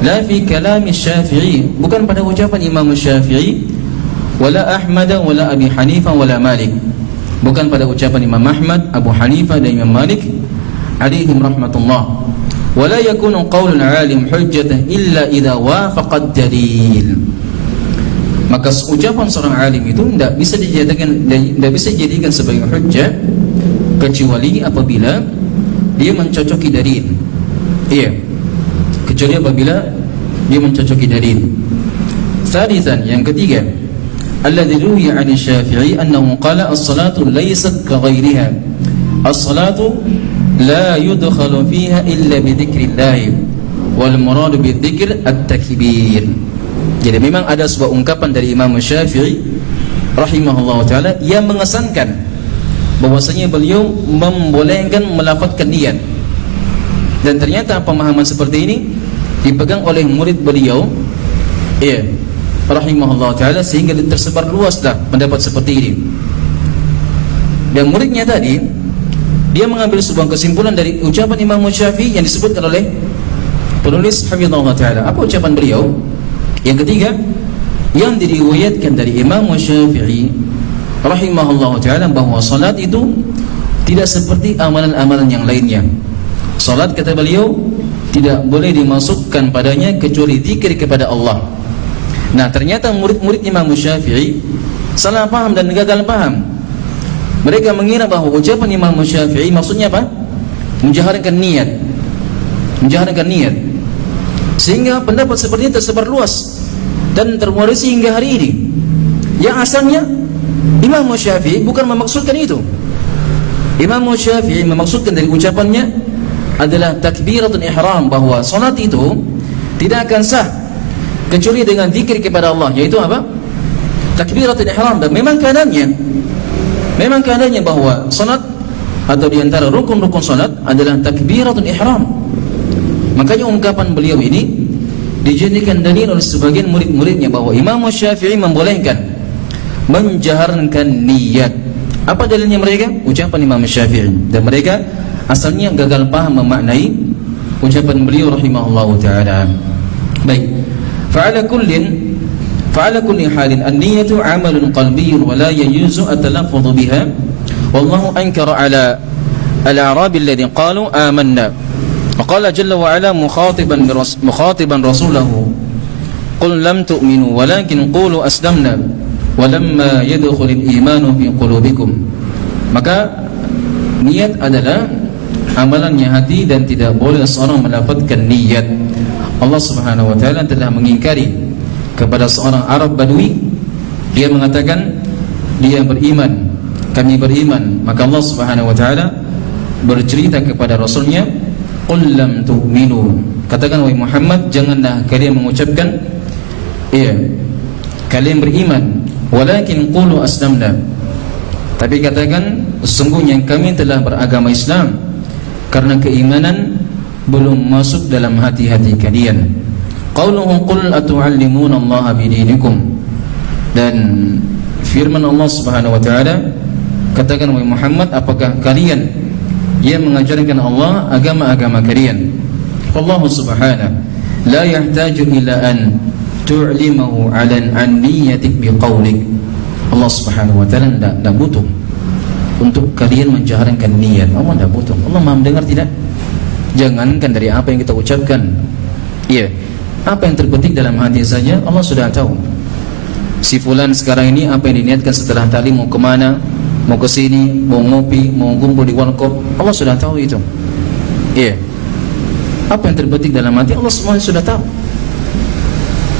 la fi kalami Syafi'i, bukan pada ucapan Imam Syafi'i, wala Ahmad wala Abi Hanifah wala Malik, bukan pada ucapan Imam Ahmad, Abu Hanifah dan Imam Malik alaihim rahmatullah. Wala yakunu qaulul alim hujjatan illa idza wafaqa ad-dalil. Maka ucapan seorang alim itu tidak bisa dijadikan sebagai hujjah kecuali apabila dia mencocoki dalil. Iya, kecuali apabila dia mencocoki dalil. Thalithan, yang ketiga, alladzi ruwiya 'an Syafi'i annahu qala as-salatu laysat kaghairiha. As-salatu la yudkhalu fiha illa bi dzikrillah wal muradu bi dzikr at-takbir. Jadi memang ada sebuah ungkapan dari Imam Syafi'i rahimahullah ta'ala yang mengesankan bahwasanya beliau membolehkan melafazkan niat. Dan ternyata pemahaman seperti ini dipegang oleh murid beliau, ya, rahimahullah ta'ala, sehingga tersebar luaslah pendapat seperti ini. Dan muridnya tadi, dia mengambil sebuah kesimpulan dari ucapan Imam Syafi'i yang disebutkan oleh penulis hafizahullah ta'ala. Apa ucapan beliau? Yang ketiga, yang diriwayatkan dari Imam Syafi'i rahimahullah ta'ala bahwa salat itu tidak seperti amalan-amalan yang lainnya. Salat, kata beliau, tidak boleh dimasukkan padanya kecuali zikir kepada Allah. Nah, ternyata murid-murid Imam Syafi'i salah paham dan gagal paham. Mereka mengira bahwa ucapan Imam Syafi'i maksudnya apa? Menjaharkan niat. Menjaharkan niat. Sehingga pendapat seperti ini tersebar luas dan terwarisi hingga hari ini. Yang asalnya Imam Syafi'i bukan memaksudkan itu. Imam Syafi'i memaksudkan dari ucapannya adalah takbiratul ihram, bahwa salat itu tidak akan sah kecuali dengan zikir kepada Allah, yaitu apa? Takbiratul ihram. Dan memang keadaannya bahwa salat atau diantara rukun-rukun salat adalah takbiratul ihram. Makanya ungkapan beliau ini dijadikan dalil oleh sebagian murid-muridnya bahwa Imam Syafi'i membolehkan menjaharkan niat. Apa dalilnya mereka? Ucapan Imam Syafi'i. Dan mereka asalnya gagal paham memaknai ucapan beliau rahimahullahu ta'ala. Baik. Fa'ala kulli halin an-niyatu 'amalun qalbiyyun wa la yajuzu at-talaffuz biha. Wallahu ankara 'ala al-a'rab alladhi qalu amanna. Wa qala jalla wa 'ala mukhatiban rasulahu qul lam tu'minu walakin qulu aslamna walamma yadkhulul imanu fi qulubikum. Maka niat adalah amalannya hati dan tidak boleh seorang melafazkan niat. Allah Subhanahu wa taala telah mengingkari kepada seorang Arab Badui. Dia mengatakan dia beriman, kami beriman. Maka Allah Subhanahu wa taala bercerita kepada Rasulnya, qul lam tu'minu, katakan wahai Muhammad, janganlah kalian mengucapkan kalian beriman, walakin qulu aslamna, tapi katakan sesungguhnya kami telah beragama Islam, karena keimanan belum masuk dalam hati-hati kalian. Qauluhu qul atu'allimuna Allah bidinikum, dan firman Allah Subhanahu wa taala, katakan wahai Muhammad, apakah kalian yang mengajarkan Allah agama-agama kalian? Allah Subhanahu la yahtaju ila an tu'limahu 'ala an niyatik biqaulik. Allah Subhanahu wa taala tidak butuh untuk kalian menjaharkan niat. Allah tidak butuh. Allah Maha mendengar, tidak? Jangankan dari apa yang kita ucapkan. Apa yang terbetik dalam hati saja Allah sudah tahu. Si fulan sekarang ini apa yang diniatkan setelah ta'lim, mau kemana, mau ke sini, mau ngopi, mau kumpul di warkop, Allah sudah tahu itu. Apa yang terbetik dalam hati Allah semua sudah tahu.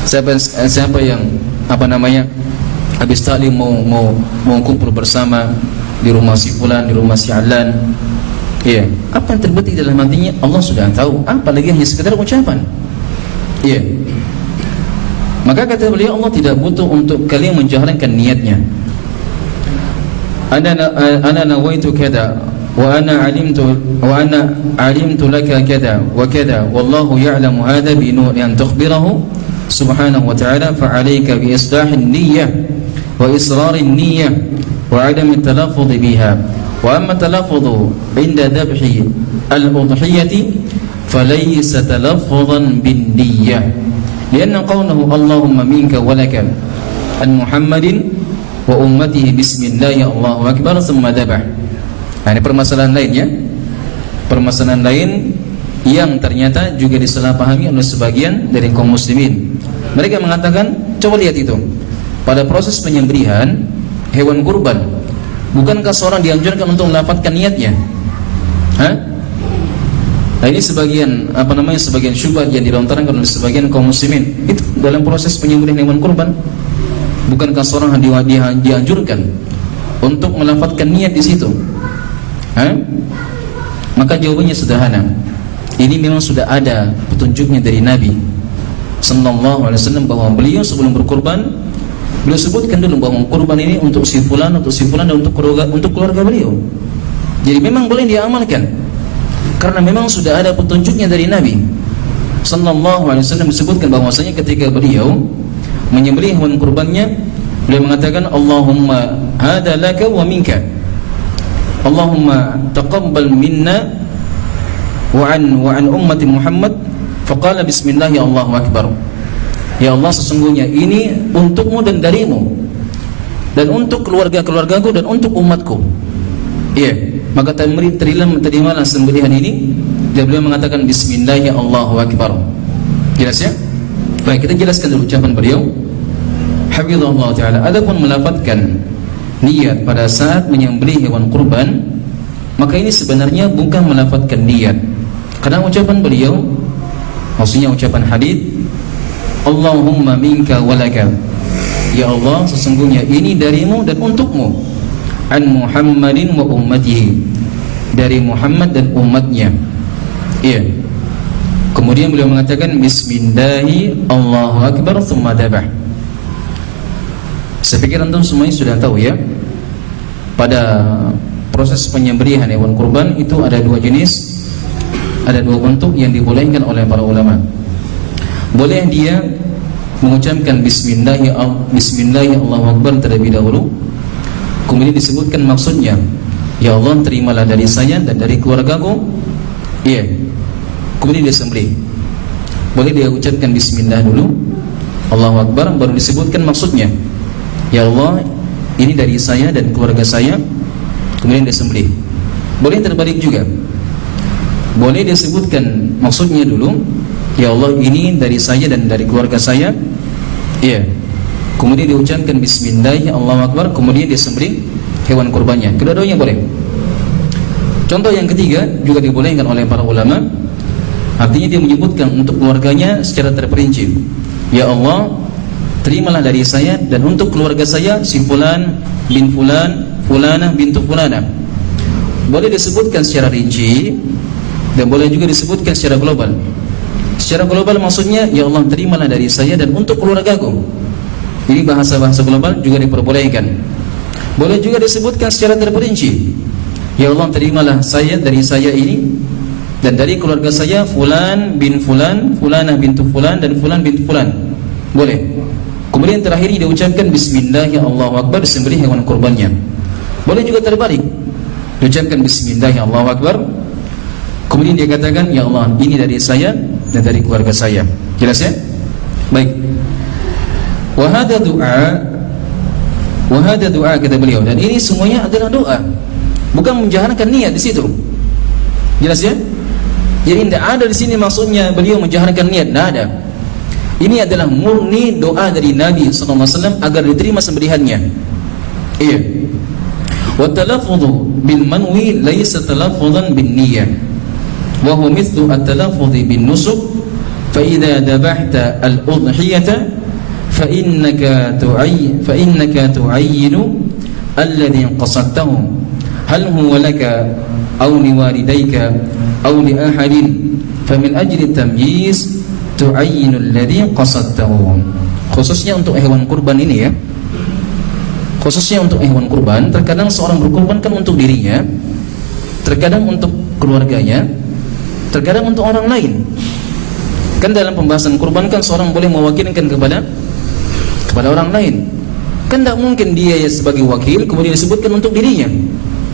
Siapa yang habis ta'lim mau kumpul bersama di rumah si fulan, di rumah si alan, apa yang terbetik dalam hatinya Allah sudah tahu, apalagi hanya sekedar ucapan. Maka kata beliau, Allah tidak butuh untuk kalian menjaharkan niatnya. Ana nawaitu kada wa ana alimtu laka kada wa kada wallahu ya'lamu hadha bi an tukhbirahu subhanahu wa ta'ala, fa'alayka bi islahin niyyah wa israrin niyyah wa 'adami at-talaffuz biha. Wa amma at-talaffuz 'inda dhabhi al-udhiyati falaysa talaffuzan bin niyyah, lianna qawluhu Allahumma minka wa laka an Muhammadin wa ummatihi bismillah ya Allahu akbar thumma dhabah. Ini permasalahan lain, permasalahan lain yang ternyata juga disalahpahami oleh sebagian dari kaum muslimin. Mereka mengatakan, coba lihat itu, pada proses penyembelihan hewan kurban, bukankah seorang dianjurkan untuk melafazkan niatnya? Nah, ini sebagian sebagian syubhat yang dilontarkan oleh sebagian kaum muslimin. Itu dalam proses penyembelihan hewan kurban, bukankah seorang dianjurkan untuk melafazkan niat di situ? Maka jawabannya sederhana. Ini memang sudah ada petunjuknya dari Nabi sallallahu alaihi wasallam, bahwa beliau sebelum berkurban, beliau sebutkan dulu bahwa kurban ini untuk si fulan, dan untuk keluarga beliau. Jadi memang boleh diamalkan, karena memang sudah ada petunjuknya dari Nabi sallallahu alaihi wasallam. Disebutkan bahwasanya ketika beliau menyembelih hewan kurbannya, beliau mengatakan, Allahumma hada laka wa minka, Allahumma taqabbal minna wa an ummati Muhammad, faqala bismillah ya Allahu akbar. Ya Allah, sesungguhnya ini untukmu dan darimu. dan untuk keluarga-keluargaku dan untuk umatku. Iya, maka terimalah sembelihan ini. Dan beliau mengatakan bismillah Allahu akbar. Jelas ya? Baik, kita jelaskan dulu ucapan beliau. Hafizahullah taala. Adapun melafazkan niat pada saat menyembelih hewan kurban, maka ini sebenarnya bukan melafazkan niat. Karena ucapan beliau, maksudnya ucapan hadis, Allahumma minka walaka. Ya Allah, sesungguhnya ini darimu dan untukmu. An Muhammadin wa ummatihi. Dari Muhammad dan umatnya. Iya. Kemudian beliau mengatakan bismillahi Allahu akbar thumma dabah. Saya pikir antum semuanya sudah tahu ya, pada proses penyembelihan hewan kurban itu ada dua jenis, ada dua bentuk yang dibolehkan oleh para ulama. Boleh dia mengucapkan bismillahi Allahu akbar terlebih dahulu, kemudian disebutkan maksudnya, ya Allah terimalah dari saya dan dari keluargaku. Iya. Kemudian dia sembelih. Boleh dia ucapkan bismillah dulu, Allahu akbar, baru disebutkan maksudnya, ya Allah ini dari saya dan keluarga saya, kemudian dia sembelih. Boleh terbalik juga. Boleh dia sebutkan maksudnya dulu, ya Allah ini dari saya dan dari keluarga saya. Iya. Kemudian diucapkan bismillah Allahu akbar, kemudian dia sembelih hewan kurbannya. Kedua-duanya boleh. Contoh yang ketiga juga dibolehkan oleh para ulama. Artinya dia menyebutkan untuk keluarganya secara terperinci, ya Allah terimalah dari saya dan untuk keluarga saya si fulan bin fulan, fulanah bintu fulanah. Boleh disebutkan secara rinci dan boleh juga disebutkan secara global. Secara global maksudnya, ya Allah terimalah dari saya dan untuk keluargaku. Ini bahasa-bahasa global juga diperbolehkan. Boleh juga disebutkan secara terperinci, ya Allah terimalah saya dari saya ini dan dari keluarga saya fulan bin fulan, fulanah bintu fulan dan fulan bintu fulan. Boleh. Kemudian terakhir diucapkan bismillah ya Allahu akbar, disembelih hewan kurbannya. Boleh juga terbalik. Diucapkan bismillah ya Allahu akbar, kemudian dia katakan ya Allah ini dari saya dan dari keluarga saya. Jelas ya? Baik. Wa hadza doa kata beliau, dan ini semuanya adalah doa, bukan menjaharkan niat di situ. Jelas ya? Jadi tidak ada di sini maksudnya beliau menjaharkan niat, tidak ada. Ini adalah murni doa dari Nabi SAW agar diterima sembelihannya. Iya. Wa talaffudhu bil manwi laysa talaffudhan bin niyyah. Wa huwa mithlu at-talaffudhi bin nusuk. Fa idza dabahta al-udhiyata fa innaka tu'ayyinu alladhi qasadtahu. Hal huwa laka aw liwalidayka aw li ahadin fa min ajli tamyiz tu'ayyinu alladhi qasadtahu. Khususnya untuk hewan kurban ini ya, khususnya untuk hewan kurban, terkadang seorang berkurban kan untuk dirinya, terkadang untuk keluarganya, terkadang untuk orang lain. Kan dalam pembahasan kurban kan seorang boleh mewakilkan kepada orang lain. Kan tidak mungkin dia sebagai wakil kemudian disebutkan untuk dirinya,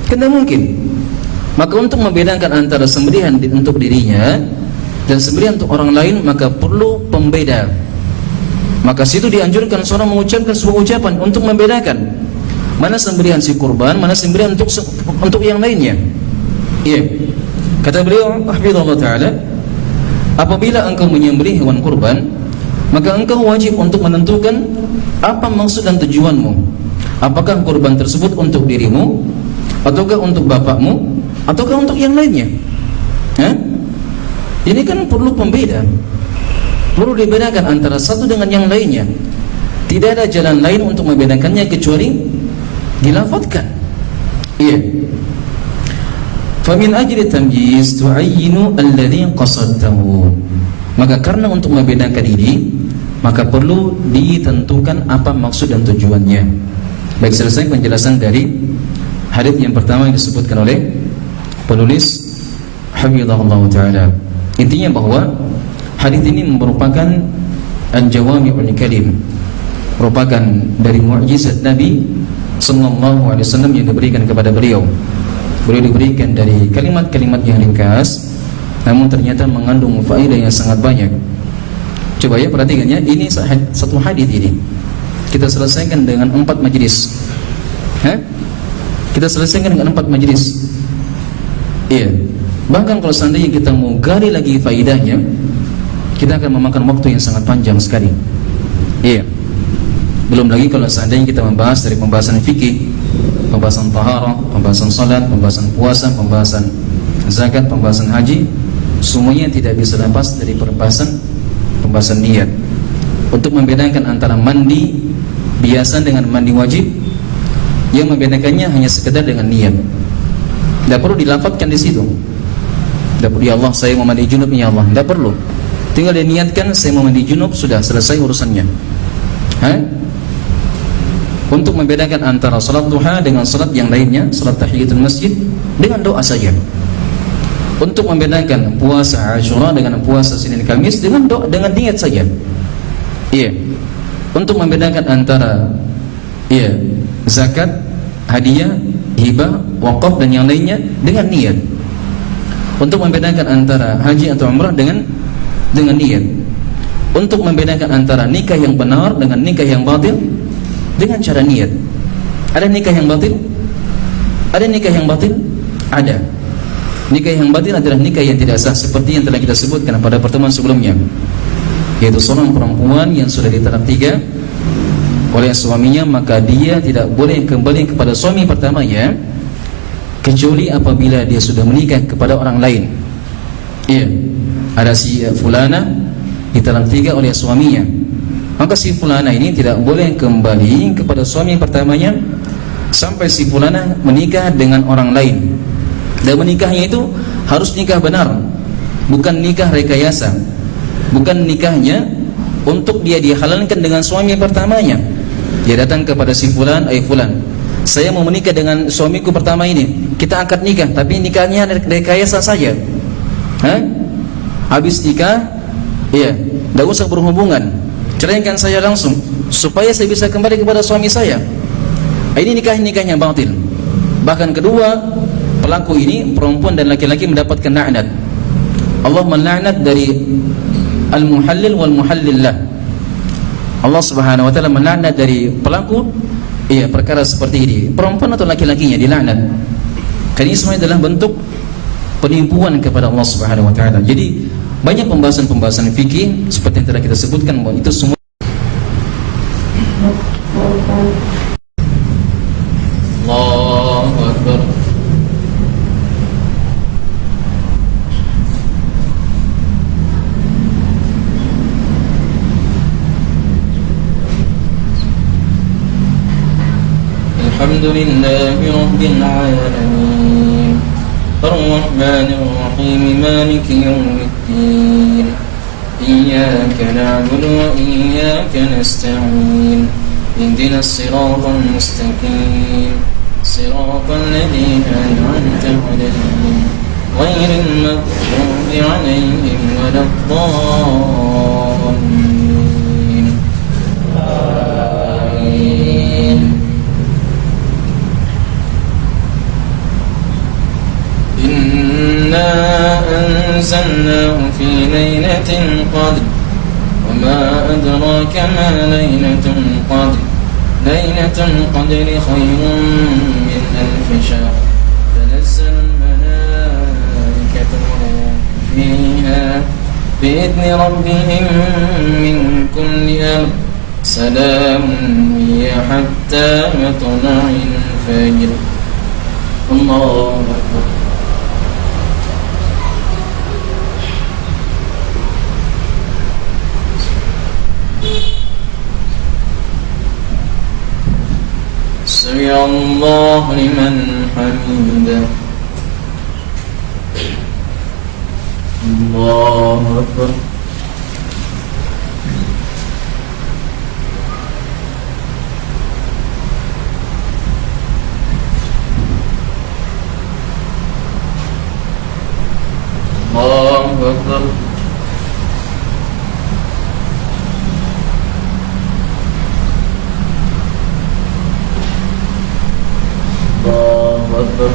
kan tidak mungkin. Maka untuk membedakan antara sembelihan untuk dirinya dan sembelihan untuk orang lain, maka perlu pembeda. Maka situ dianjurkan seorang mengucapkan sebuah ucapan untuk membedakan mana sembelihan si kurban, mana sembelihan untuk yang lainnya. Iya. Kata beliau, hafizallahu taala, apabila engkau menyembelih hewan kurban, maka engkau wajib untuk menentukan apa maksud dan tujuanmu. Apakah kurban tersebut untuk dirimu, ataukah untuk bapakmu, ataukah untuk yang lainnya? Ini kan perlu pembeda, perlu dibedakan antara satu dengan yang lainnya. Tidak ada jalan lain untuk membedakannya kecuali dilafadzkan. Iya. Famin ajli tamyiz tu'ayyinu alladhi qasadtahu. Maka karena untuk membedakan ini, maka perlu ditentukan apa maksud dan tujuannya. Baik, selesai penjelasan dari hadis yang pertama yang disebutkan oleh penulis hafizahullah taala. Intinya bahwa hadis ini merupakan an-jawami'ul kalim, merupakan dari mukjizat Nabi sallallahu alaihi wasallam yang diberikan kepada beliau. Beliau diberikan dari kalimat-kalimat yang ringkas, namun ternyata mengandung faedah yang sangat banyak. Coba ya perhatikan ya, ini satu hadis ini kita selesaikan dengan 4 majelis. Kita selesaikan dengan 4 majlis. Iya. Bahkan kalau seandainya kita mau gali lagi faidahnya, kita akan memakan waktu yang sangat panjang sekali. Iya. Belum lagi kalau seandainya kita membahas dari pembahasan fikih, pembahasan taharah, pembahasan salat, pembahasan puasa, pembahasan zakat, pembahasan haji, semuanya tidak bisa lepas dari pembahasan niat. Untuk membedakan antara mandi biasa dengan mandi wajib, yang membedakannya hanya sekedar dengan niat. Tidak perlu dilafadzkan di situ. Tidak perlu, ya Allah saya mau mandi junub, ya Allah. Tidak perlu. Tinggal diniatkan saya mau mandi junub, sudah selesai urusannya. Untuk membedakan antara salat duha dengan salat yang lainnya, salat tahiyatul masjid, dengan doa saja. Untuk membedakan puasa Asyura dengan puasa Senin Kamis, dengan doa, dengan niat saja. Iya. Untuk membedakan antara zakat, hadiah, hibah, wakaf dan yang lainnya dengan niat. Untuk membedakan antara haji atau umrah dengan niat. Untuk membedakan antara nikah yang benar dengan nikah yang batil dengan cara niat. Ada nikah yang batil? Ada nikah yang batil? Ada. Nikah yang batil adalah nikah yang tidak sah, seperti yang telah kita sebutkan pada pertemuan sebelumnya, yaitu seorang perempuan yang sudah ditalak 3 oleh suaminya, maka dia tidak boleh kembali kepada suami pertamanya kecuali apabila dia sudah menikah kepada orang lain. Iya. Ada si fulana ditalak 3 oleh suaminya, maka si fulana ini tidak boleh kembali kepada suami pertamanya sampai si fulana menikah dengan orang lain. Dan menikahnya itu harus nikah benar, bukan nikah rekayasa, bukan nikahnya untuk dia dihalalkan dengan suami pertamanya. Dia datang kepada si fulan, fulan, saya mau menikah dengan suamiku pertama ini, kita akad nikah, tapi nikahnya rekayasa saja. Habis nikah, tidak usah berhubungan, ceraikan saya langsung supaya saya bisa kembali kepada suami saya. Ini nikahnya batil. Bahkan kedua, pelaku ini perempuan dan laki-laki mendapatkan laknat. Allah melaknat dari al-muhallil wal muhallillah. Allah Subhanahu wa taala melaknat dari pelaku perkara seperti ini, perempuan atau laki-lakinya dilaknat. Karena ini semuanya adalah bentuk penipuan kepada Allah Subhanahu wa taala. Jadi banyak pembahasan fikih seperti yang telah kita sebutkan, bahwa itu semua Allahu Akbar. Alhamdulillahi Rabbil Alamin, Ar-Rahmanir Rahim, Maliki Yawmiddin, Iyyaka na'budu wa iyyaka nasta'in, Ihdinas siratal mustaqim, siratal ladzina an'amta 'alaihim, ghairil maghdubi 'alaihim waladdallin. Amin. Inna anzalnahu fi lailatul qadr wa ma adraka ma lailatul qadr. Lailatul qadri khairun min alf shahr. Tanazzalul malaikatu fiha bi'idni rabbihim min kulli amr. Salamun hiya hatta matla'il fajr. Allahu Akbar. Sami Allahu liman hamidah. Allahu Akbar. Allahu Akbar. Allahu Akbar.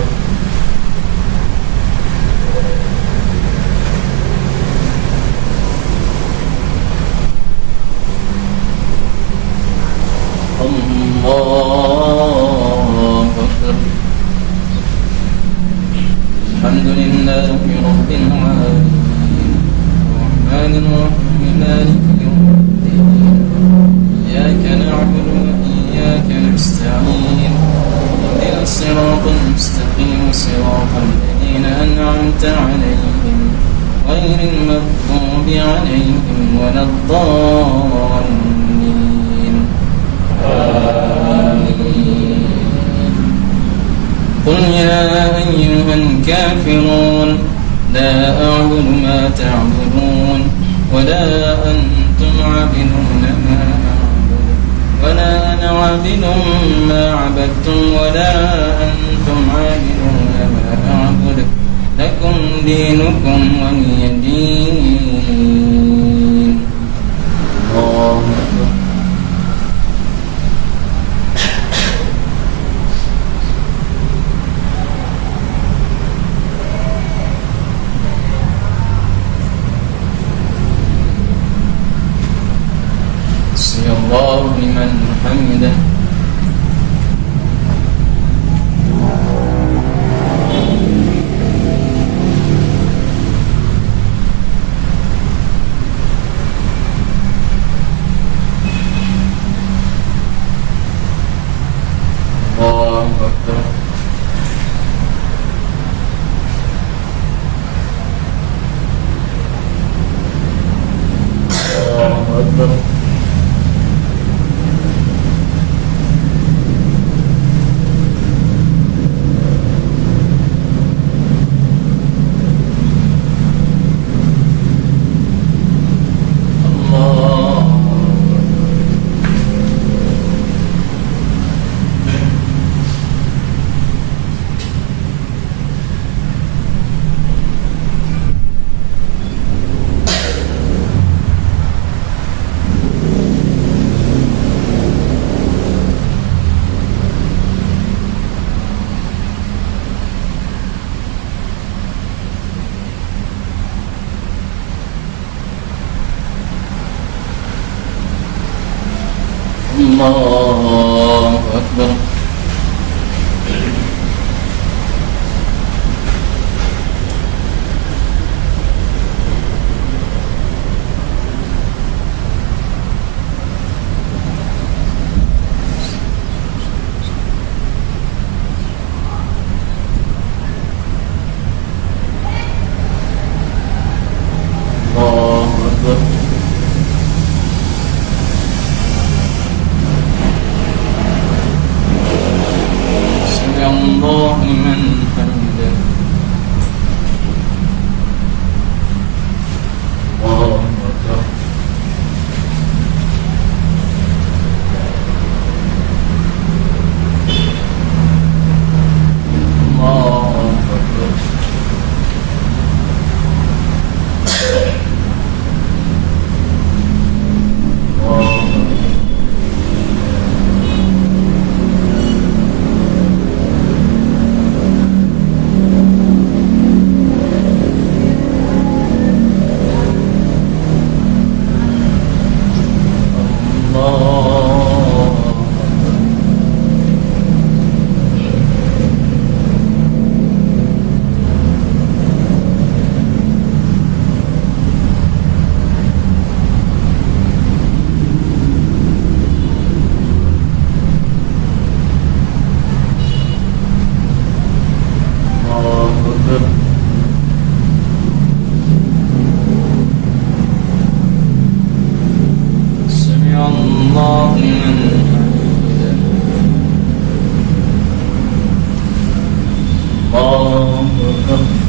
الصراط المستقيم صراط الذين أنعمت عليهم غير المغضوب عليهم ولا الضالين آمين. قل يا أيها الكافرون لا أعبد ما تعبدون ولا أنتم عابدون ما أعبد ولا أنا عابد ما عبدتم ولا أنتم عابدون ما أعبد لكم دينكم ولي دين. الله أكبر. سمع الله لمن حمده. الله أكبر. الله أكبر. الله أكبر. الله أكبر. سمع الله لمن حمده. الله أكبر. الله أكبر. سمع الله لمن حمده. الله أكبر.